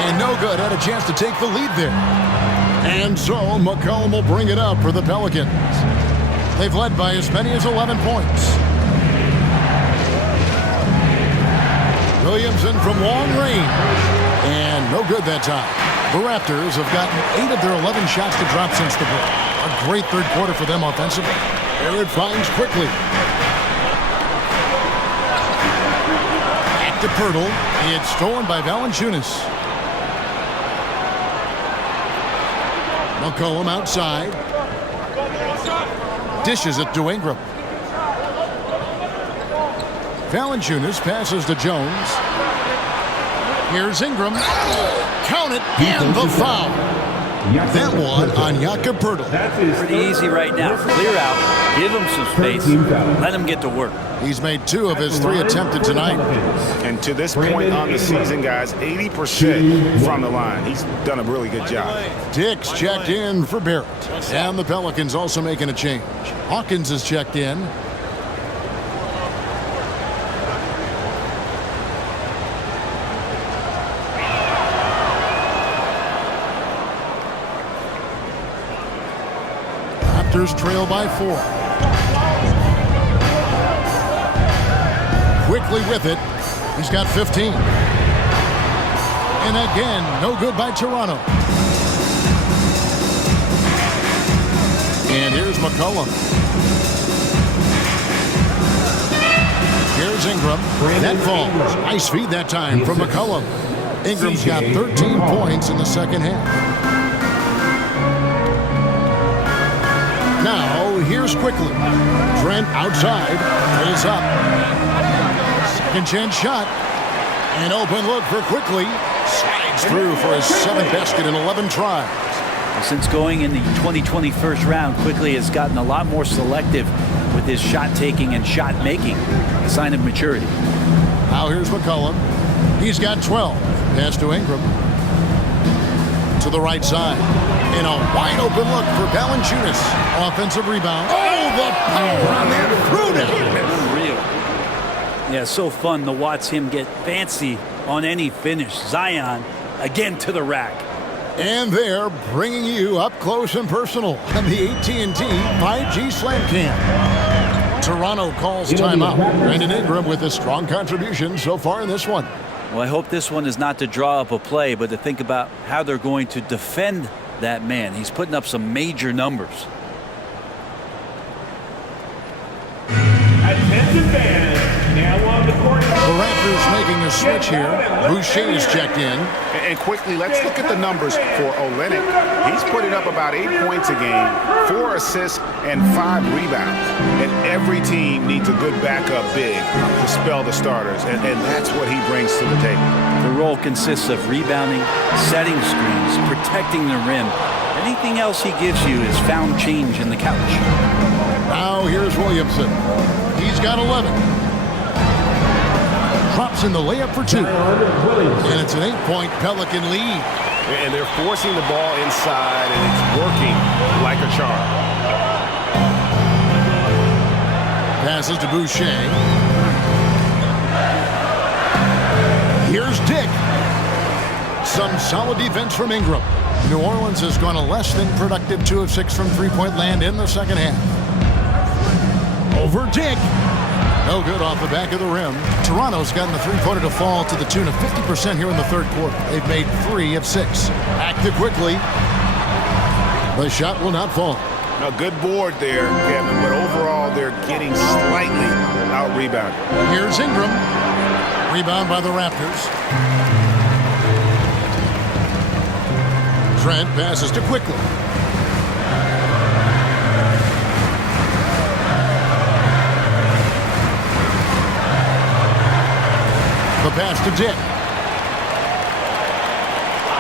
and no good, had a chance to take the lead there. And so McCollum will bring it up for the Pelicans. They've led by as many as 11 points. Williamson from long range. And no good that time. The Raptors have gotten 8 of their 11 shots to drop since the break. A great third quarter for them offensively. Barrett finds Quickly. Back to Pirtle. It's stolen by Valanciunas. McCollum outside. Dishes it to Ingram. Valanciunas passes to Jones. Here's Ingram. Count it, and the foul. That one on Jakob Poeltl. Pretty easy right now. Clear out, give him some space, let him get to work. He's made 2 of his 3 attempted tonight. And to this point on the season, guys, 80% from the line. He's done a really good job. Dick's checked in for Barrett. And the Pelicans also making a change. Hawkins is checked in. Raptors trail by 4. Quickly with it. He's got 15. And again, no good by Toronto. And here's McCollum. Here's Ingram. That falls. Nice feed that time from McCollum. Ingram's got 13 points in the second half. Now, here's quickly. Trent outside. Pulls up. Second chance shot. An open look for Quickly. Slides through for his 7th basket in 11 tries. Since going in the 2020 first round, Quickly has gotten a lot more selective with his shot taking and shot making. A sign of maturity. Now here's McCollum. He's got 12. Pass to Ingram. To the right side. And a wide open look for Valanciunas. Offensive rebound. Oh, the power on that throw-down. Unreal. Yeah, so fun to watch him get fancy on any finish. Zion again to the rack. And they're bringing you up close and personal on the AT&T 5G Slam Cam. Toronto calls timeout. Brandon Ingram with a strong contribution so far in this one. Well, I hope this one is not to draw up a play, but to think about how they're going to defend that man. He's putting up some major numbers. Attention fans, now on the court. The Raptors making a switch here. Boucher is checked in. And quickly, let's look at the numbers for Olynyk. He's putting up about 8 points a game, 4 assists, and 5 rebounds. And every team needs a good backup big to spell the starters, and that's what he brings to the table. The role consists of rebounding, setting screens, protecting the rim. Anything else he gives you is found change in the couch. Now here's Williamson. He's got 11. Drops in the layup for 2. And it's an 8-point Pelican lead. And they're forcing the ball inside, and it's working like a charm. Passes to Boucher. Here's Dick. Some solid defense from Ingram. New Orleans has gone a less than productive 2 of 6 from three-point land in the second half. Over Dick. No good off the back of the rim. Toronto's gotten the three-pointer to fall to the tune of 50% here in the third quarter. They've made 3 of 6. Active quickly. The shot will not fall. A good board there, Kevin, but overall they're getting slightly out-rebounded. Here's Ingram. Rebound by the Raptors. Trent passes to Quickly. The pass to Dick.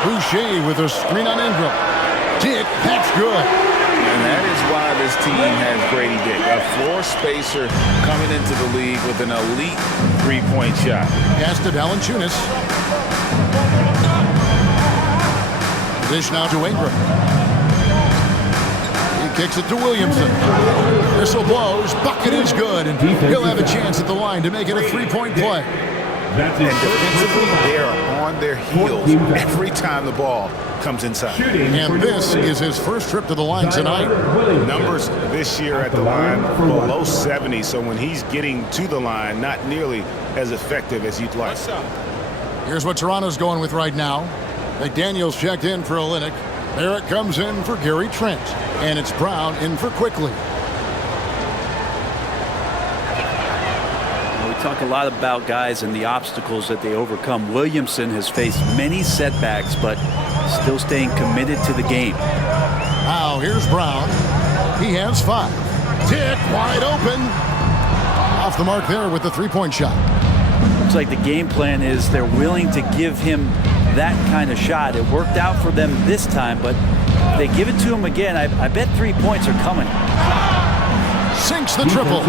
Boucher with a screen on Ingram. Dick, that's good. And that is why this team has Grady Dick, a floor spacer coming into the league with an elite three-point shot. Pass to Valanciunas. Dish now to Ingram. He kicks it to Williamson. Whistle blows. Bucket is good, and he'll have a chance at the line to make it a three-point play. And defensively, they are on their heels every time the ball comes inside. And this is his first trip to the line tonight. Numbers this year at the line below 70, so when he's getting to the line, not nearly as effective as you'd like. Here's what Toronto's going with right now. McDaniels checked in for Olynyk. Barrett comes in for Gary Trent. And it's Brown in for Quickly. Talk a lot about guys and the obstacles that they overcome. Williamson has faced many setbacks, but still staying committed to the game. Now here's Brown. He has 5. Dick wide open. Off the mark there with the three-point shot. Looks like the game plan is they're willing to give him that kind of shot. It worked out for them this time, but if they give it to him again, I bet 3 points are coming. Sinks the triple.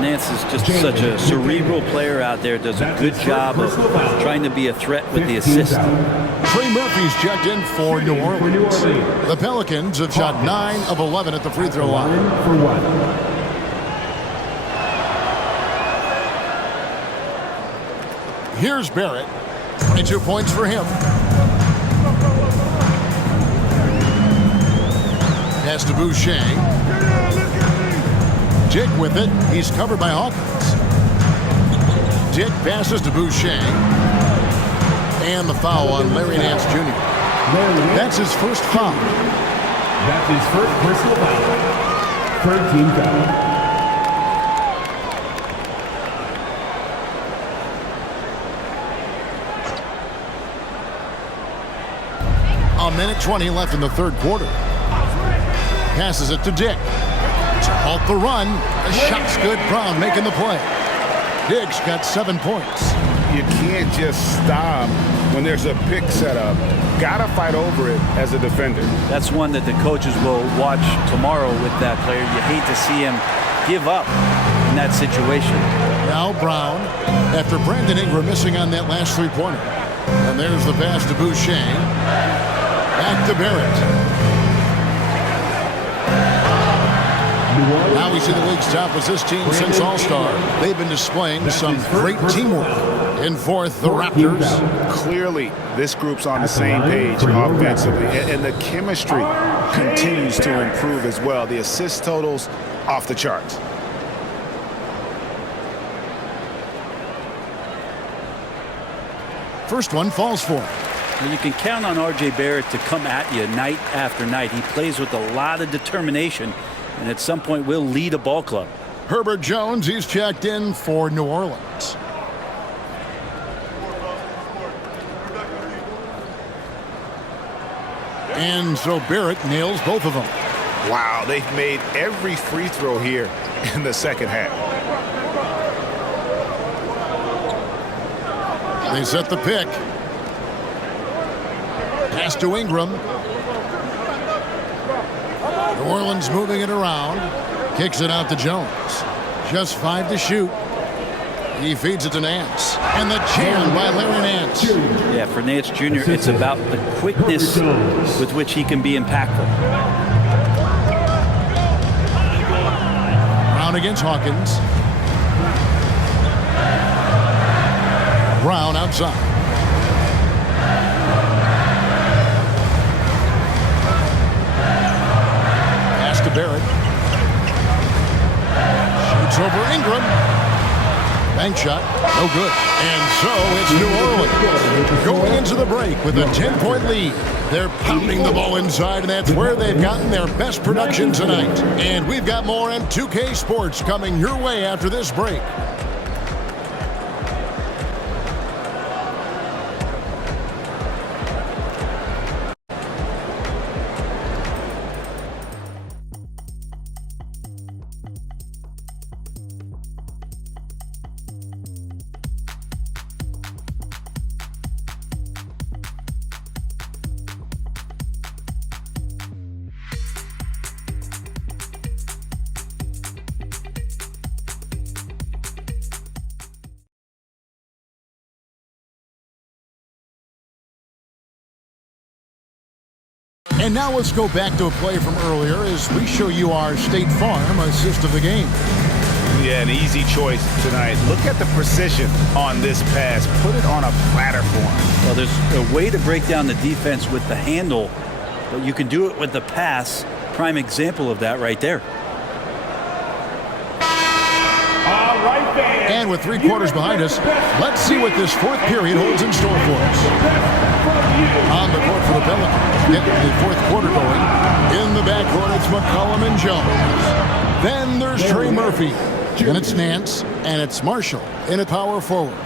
Nance is just such a cerebral player out there, does a good job of trying to be a threat with the assist. Trey Murphy's checked in for New Orleans. The Pelicans have shot 9 of 11 at the free throw line. Here's Barrett. 22 points for him. Pass to Boucher. Dick with it. He's covered by Hawkins. Dick passes to Boucher. And the foul on Larry Nance Jr. That's his first foul. That's his first personal foul. Third team foul. A minute 20 left in the third quarter. Passes it to Dick. To halt the run. The shot's good. Brown making the play. Dick's got 7 points. You can't just stop when there's a pick set up. Gotta fight over it as a defender. That's one that the coaches will watch tomorrow with that player. You hate to see him give up in that situation. Now Brown, after Brandon Ingram missing on that last three-pointer. And there's the pass to Boucher. Back to Barrett. Now we see the league's top assist team since All-Star. They've been displaying some great teamwork. In fourth, the Raptors. Clearly, this group's on the same page offensively, and the chemistry continues to improve as well. The assist totals off the charts. First one falls for him. You can count on R.J. Barrett to come at you night after night. He plays with a lot of determination, and at some point will lead a ball club. Herbert Jones, he's checked in for New Orleans. And so Barrett nails both of them. Wow, they've made every free throw here in the second half. They set the pick. Pass to Ingram. New Orleans moving it around. Kicks it out to Jones. Just 5 to shoot. He feeds it to Nance. And the jam by Larry Nance. Yeah, for Nance Jr., it's about the quickness with which he can be impactful. Brown against Hawkins. Brown outside. Pass to Barrett. Shoots over Ingram. Bank shot, no good. And so it's New Orleans going into the break with a 10-point lead. They're pounding the ball inside, and that's where they've gotten their best production tonight. And we've got more M2K Sports coming your way after this break. And now let's go back to a play from earlier as we show you our State Farm assist of the game. Yeah, an easy choice tonight. Look at the precision on this pass. Put it on a platter form. Well, there's a way to break down the defense with the handle, but you can do it with the pass. Prime example of that right there. And with 3 quarters behind us, let's see what this fourth period holds in store for us. On the court for the Pelicans, getting the fourth quarter going. In the backcourt, it's McCollum and Jones. Then there's Trey Murphy. Then it's Nance, and it's Marshall in a power forward.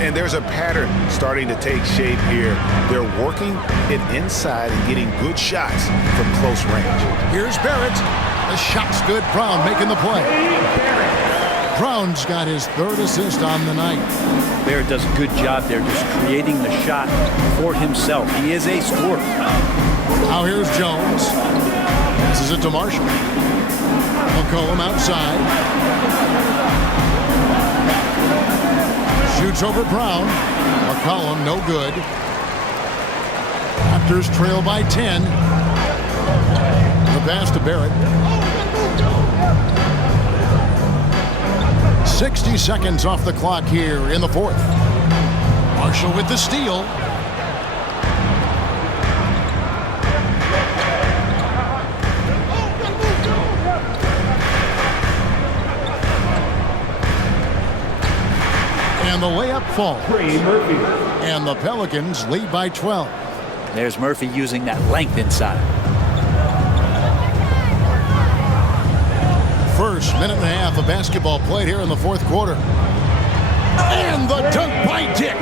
And there's a pattern starting to take shape here. They're working it inside and getting good shots from close range. Here's Barrett. The shot's good. Brown making the play. Brown's got his 3rd assist on the night. Barrett does a good job there just creating the shot for himself. He is a scorer. Now here's Jones. Passes it to Marshall. McCollum outside. Shoots over Brown. McCollum no good. Raptors trail by 10. The pass to Barrett. 60 seconds off the clock here in the 4th. Marshall with the steal. And the layup falls. And the Pelicans lead by 12. There's Murphy using that length inside. First minute and a half of basketball played here in the 4th quarter. And the dunk by Dick.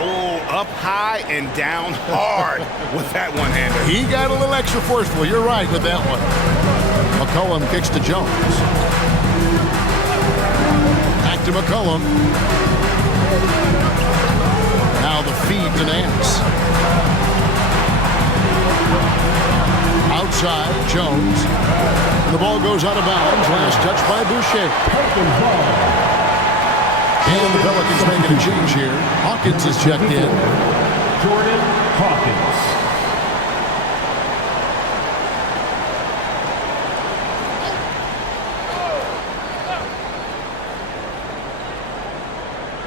Oh, up high and down hard with that one-hander. He got a little extra forceful. You're right with that one. McCollum kicks to Jones. Back to McCollum. Now the feed to Nance. Outside, Jones. The ball goes out of bounds. Last touch by Boucher. And the Pelicans making a change here. Hawkins is checked in. Jordan Hawkins.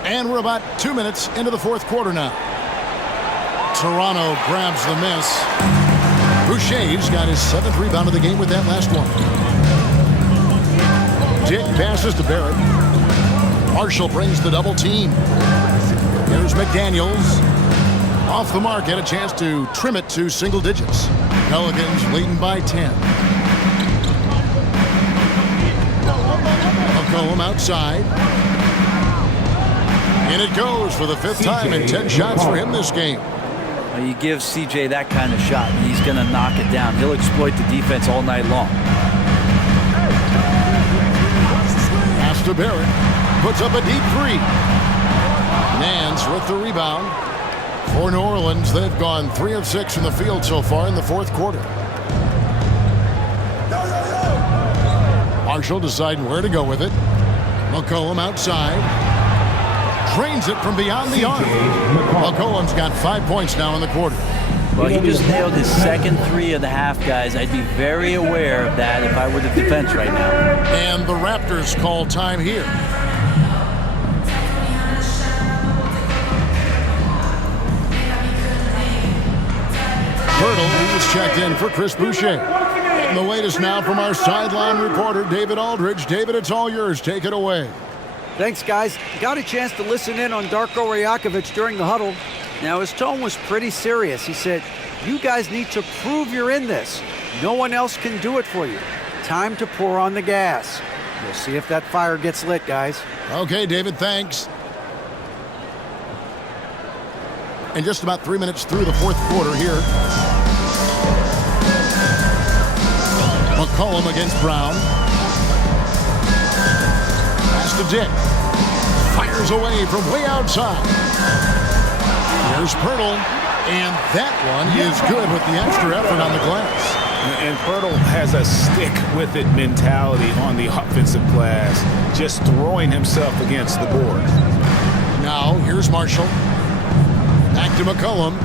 And we're about 2 minutes into the 4th quarter now. Toronto grabs the miss. Boucher's got his 7th rebound of the game with that last one. Dick passes to Barrett. Marshall brings the double team. There's McDaniels. Off the mark, had a chance to trim it to single digits. Pelicans leading by 10. McCollum outside. And it goes for the 5th time and 10 shots for him this game. Well, you give CJ that kind of shot, and he's going to knock it down. He'll exploit the defense all night long. Pass to Barrett. Puts up a deep 3. Nance with the rebound. For New Orleans, they've gone 3 of 6 from the field so far in the 4th quarter. Marshall deciding where to go with it. McCollum outside. Drains it from beyond the arc. McCollum's got 5 points now in the quarter. Well, he just nailed his second 3 of the half, guys. I'd be very aware of that if I were the defense right now. And the Raptors call time here. Hurdle is checked in for Chris Boucher. And the latest now from our sideline reporter, David Aldridge. David, it's all yours. Take it away. Thanks, guys. Got a chance to listen in on Darko Rajakovic during the huddle. Now, his tone was pretty serious. He said, you guys need to prove you're in this. No one else can do it for you. Time to pour on the gas. We'll see if that fire gets lit, guys. Okay, David, thanks. And just about 3 minutes through the 4th quarter here. McCollum against Brown. Pass to Dick. Fires away from way outside. Here's Pirtle. And that one is good with the extra effort on the glass. And Pirtle has a stick-with-it mentality on the offensive glass, just throwing himself against the board. Now, here's Marshall. Back to McCollum.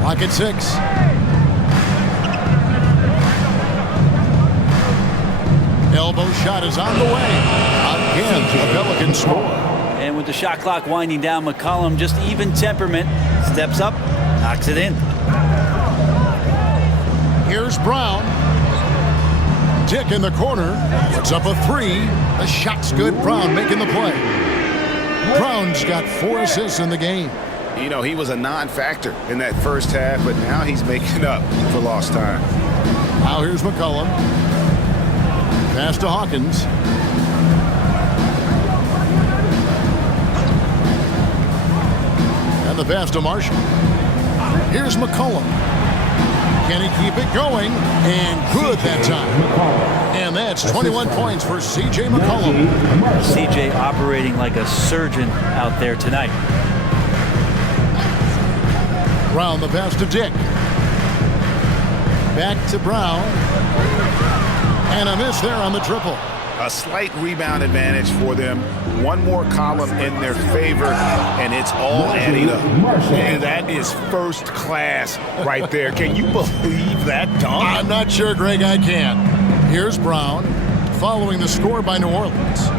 Clock at 6. Elbow shot is on the way. Again, the Pelicans score. And with the shot clock winding down, McCollum, just even temperament, steps up, knocks it in. Here's Brown. Dick in the corner. Puts up a 3. The shot's good. Brown making the play. Brown's got 4 assists in the game. You know, he was a non-factor in that first half, but now he's making up for lost time. Now here's McCollum. Pass to Hawkins. And the pass to Marshall. Here's McCollum. Can he keep it going? And good that time. And that's 21 points for C.J. McCollum. C.J. operating like a surgeon out there tonight. Brown the pass to Dick. Back to Brown. And a miss there on the triple. A slight rebound advantage for them. One more column in their favor, and it's all adding up. And that is first class right there. Can you believe that dunk? I'm not sure, Greg, I can. Here's Brown, following the score by New Orleans.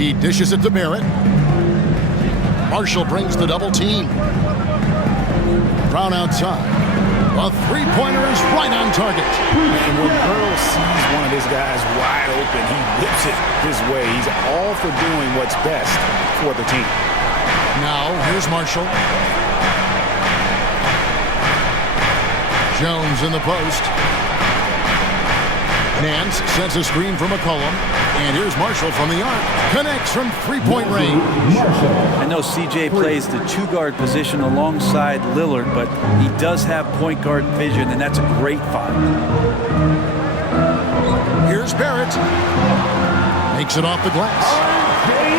He dishes it to Barrett. Marshall brings the double team. Brown outside. A three-pointer is right on target. And when Pearl sees one of his guys wide open, he whips it his way. He's all for doing what's best for the team. Now, here's Marshall. Jones in the post. Nance sets a screen for McCollum. And here's Marshall from the arc. Connects from three-point range. I know CJ plays the two-guard position alongside Lillard, but he does have point guard vision, and that's a great find. Here's Barrett. Makes it off the glass.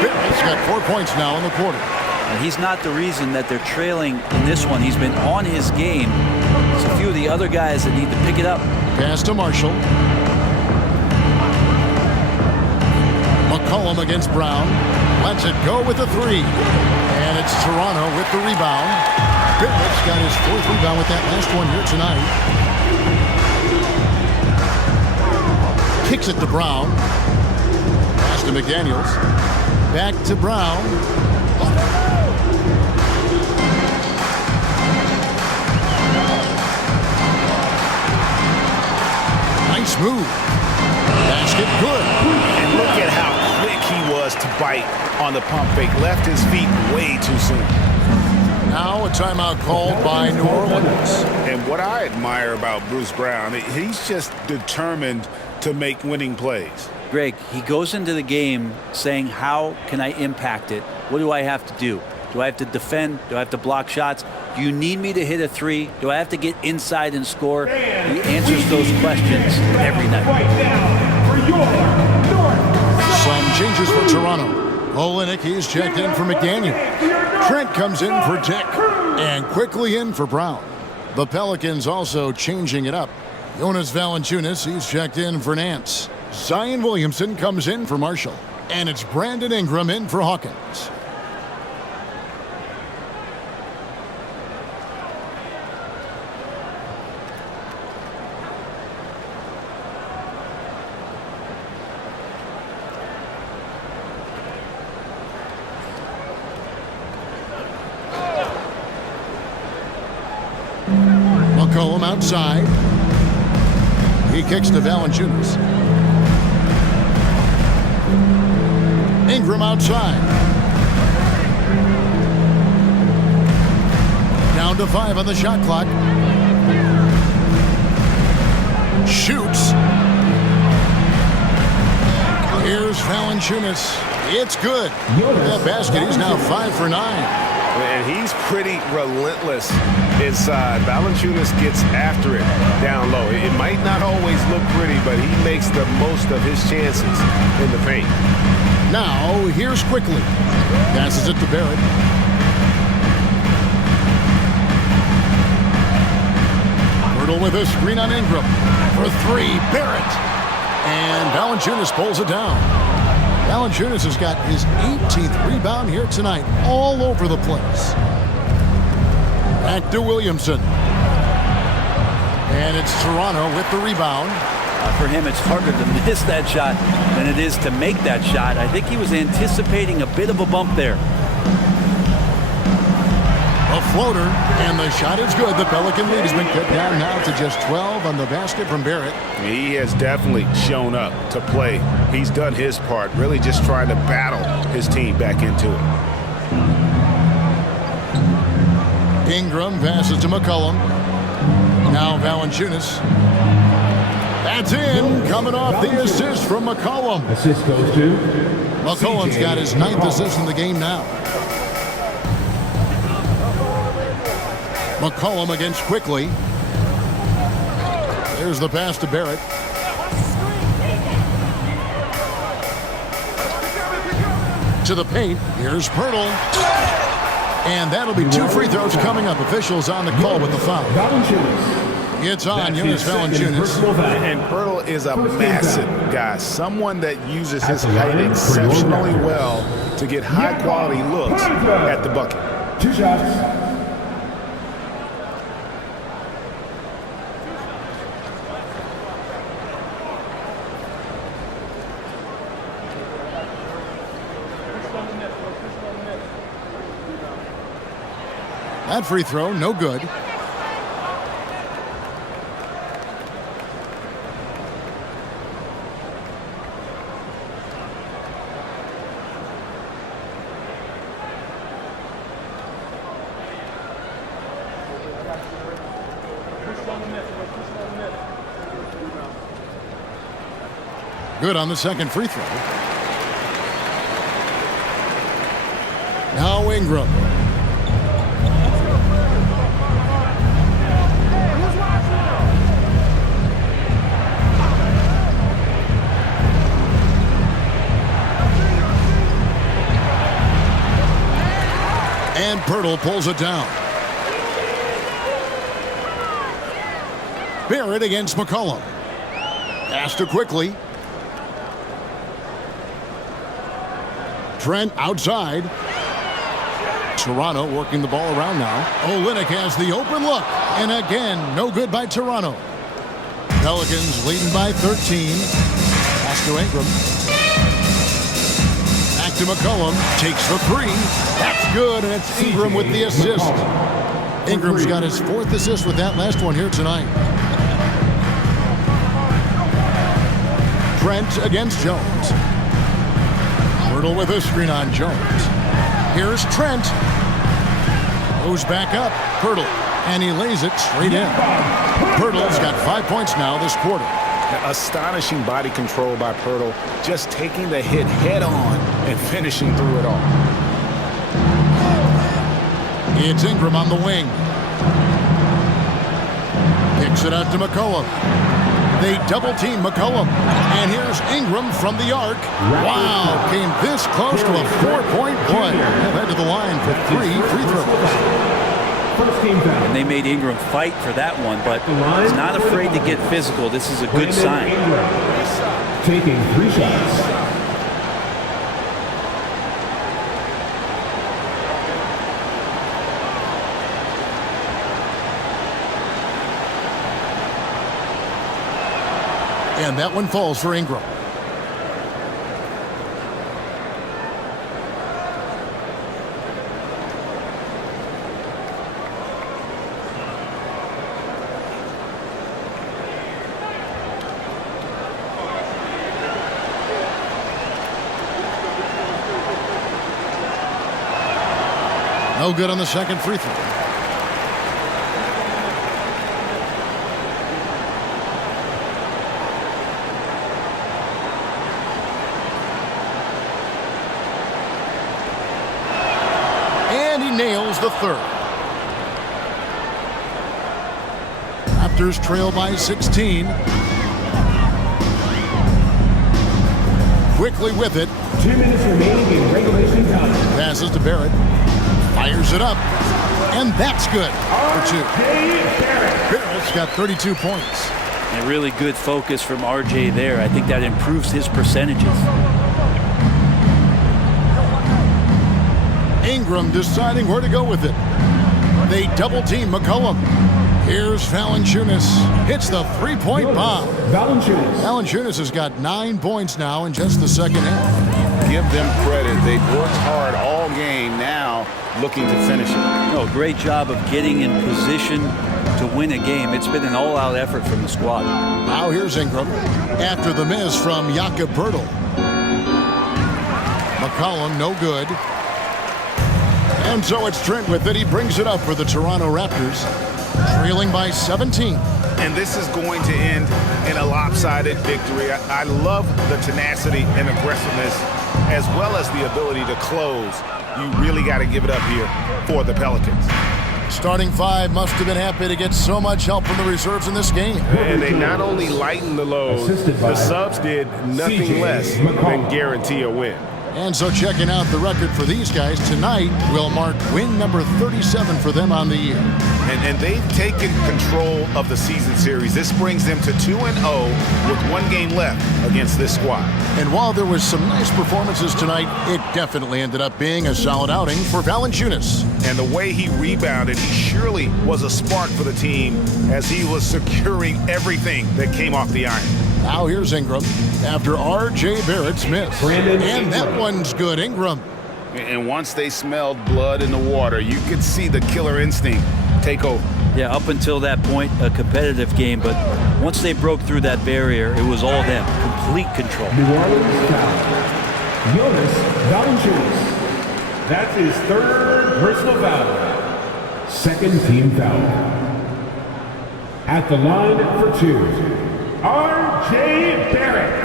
Barrett's got 4 points now in the quarter. And he's not the reason that they're trailing in this one. He's been on his game. It's a few of the other guys that need to pick it up. Pass to Marshall. McCollum against Brown. Lets it go with the three. And it's Toronto with the rebound. Barrett's got his fourth rebound with that last one here tonight. Kicks it to Brown. Pass to McDaniels. Back to Brown. Nice move. Basket good. And look at how quick he was to bite on the pump fake. Left his feet way too soon. Now a timeout called by New Orleans. And what I admire about Bruce Brown, he's just determined to make winning plays. Greg, he goes into the game saying, how can I impact it? What do I have to do? Do I have to defend? Do I have to block shots? Do you need me to hit a three? Do I have to get inside and score? He answers those questions every night. Some changes for Toronto. Olenek, he's checked in for McDaniel. Trent comes in for Dick. And quickly in for Brown. The Pelicans also changing it up. Jonas Valanciunas, he's checked in for Nance. Zion Williamson comes in for Marshall. And it's Brandon Ingram in for Hawkins. McCollum outside. He kicks to Valanciunas. Ingram outside. Down to 5 on the shot clock. Shoots. Here's Valanciunas. It's good. That basket, he's now 5 for 9. And he's pretty relentless inside. Valanciunas gets after it down low. It might not always look pretty, but he makes the most of his chances in the paint. Now, here's quickly. Passes it to Barrett. Myrtle with a screen on Ingram. For three, Barrett. And Valanciunas pulls it down. Valanciunas has got his 18th rebound here tonight, all over the place. Back to Williamson. And it's Toronto with the rebound. For him, it's harder to miss that shot than it is to make that shot. I think he was anticipating a bit of a bump there. A floater, and the shot is good. The Pelican lead has been cut down now to just 12 on the basket from Barrett. He has definitely shown up to play. He's done his part, really just trying to battle his team back into it. Ingram passes to McCollum. Now Valanciunas. That's in, coming off the assist from McCollum. Assist goes to McCollum's got his 9th assist in the game now. McCollum against Quickly. There's the pass to Barrett. To the paint. Here's Pirtle. And that'll be 2 free throws coming up. Officials on the call with the foul. It's on Jonas Valanciunas. And Pirtle is a massive guy. Someone that uses his height exceptionally well to get high-quality looks at the bucket. 2 shots. That free throw, no good. Good on the second free throw. Now Ingram. And Pirtle pulls it down. Barrett against McCollum. Pass to Quickly. Trent outside. Toronto working the ball around now. Olynyk has the open look. And again, no good by Toronto. Pelicans leading by 13. Pass to Ingram. Back to McCollum. Takes the 3. That's good, and it's Ingram with the assist. Ingram's got his 4th assist with that last one here tonight. Trent against Jones. Pirtle with a screen on Jones. Here's Trent. Goes back up. Pirtle. And he lays it straight in. Pirtle's got 5 points now this quarter. Astonishing body control by Pirtle. Just taking the hit head on and finishing through it all. It's Ingram on the wing. Kicks it out to McCollum. They double-team McCollum. And here's Ingram from the arc. Wow, came this close to a 4-point play. Led to the line for 3 free throws. And they made Ingram fight for that one, but he's not afraid to get physical. This is a good sign. Taking 3 shots. And that one falls for Ingram. No good on the second free throw. And he nails the 3rd. Raptors trail by 16. Quickly with it. 2 minutes remaining in regulation time. Passes to Barrett. Fires it up. And that's good for 2. Barrett's got 32 points. A really good focus from RJ there. I think that improves his percentages. Ingram deciding where to go with it. They double-team McCollum. Here's Valanciunas. Hits the 3-point bomb. Valanciunas has got 9 points now in just the second half. Give them credit. They've worked hard all game, now looking to finish it. No, great job of getting in position to win a game. It's been an all-out effort from the squad. Now here's Ingram after the miss from Jakob Poeltl. McCollum, no good. And so it's Trent with it. He brings it up for the Toronto Raptors, trailing by 17. And this is going to end in a lopsided victory. I love the tenacity and aggressiveness, as well as the ability to close. You really got to give it up here for the Pelicans. Starting five must have been happy to get so much help from the reserves in this game. And they not only lightened the load, the subs did nothing less than guarantee a win. And so checking out the record for these guys tonight will mark win number 37 for them on the year. And they've taken control of the season series. This brings them to 2-0 with 1 game left against this squad. And while there was some nice performances tonight, it definitely ended up being a solid outing for Valanciunas. And the way he rebounded, he surely was a spark for the team as he was securing everything that came off the iron. Now here's Ingram after R.J. Barrett's miss. And that one's good, Ingram. And once they smelled blood in the water, you could see the killer instinct take over. Yeah, up until that point, a competitive game, but once they broke through that barrier, it was all them. Complete control. New Orleans foul. Jonas Valanciunas. That's his 3rd personal foul. 2nd team foul. At the line for 2. R.J. Barrett.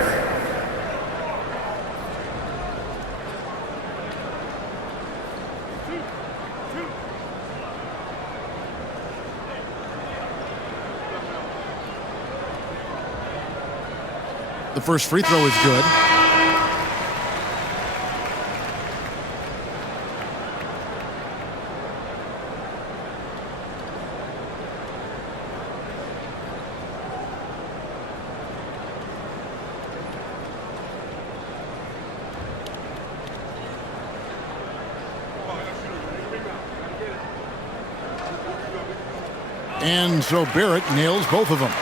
The first free throw is good. And so Barrett nails both of them.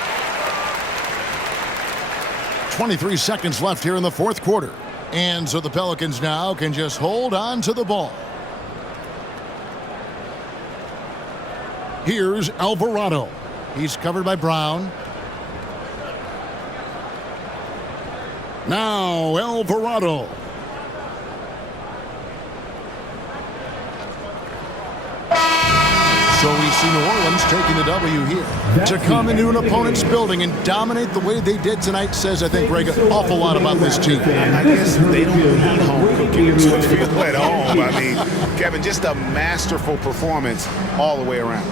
23 seconds left here in the fourth quarter. And so the Pelicans now can just hold on to the ball. Here's Alvarado. He's covered by Brown. Now Alvarado. So we see New Orleans taking the W here. To come into an opponent's building and dominate the way they did tonight says, I think, Greg, an awful lot about this team. I guess they don't need home cooking to feel at home. I mean, Kevin, just a masterful performance all the way around.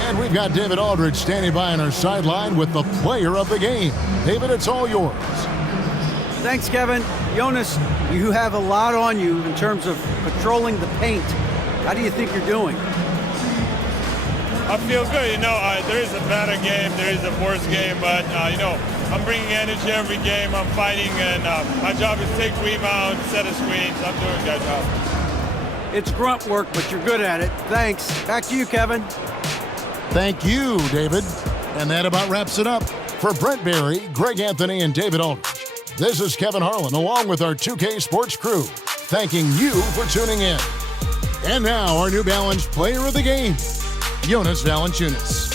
And we've got David Aldridge standing by on our sideline with the player of the game. David, it's all yours. Thanks, Kevin. Jonas, you have a lot on you in terms of patrolling the paint. How do you think you're doing? I feel good. There is a better game, there is a worse game, but, I'm bringing energy every game. I'm fighting, and my job is to take rebounds, set a screens. I'm doing a good job. It's grunt work, but you're good at it. Thanks. Back to you, Kevin. Thank you, David. And that about wraps it up. For Brent Barry, Greg Anthony, and David Aldridge, this is Kevin Harlan along with our 2K Sports crew, thanking you for tuning in. And now our New Balance player of the game, Jonas Valanciunas.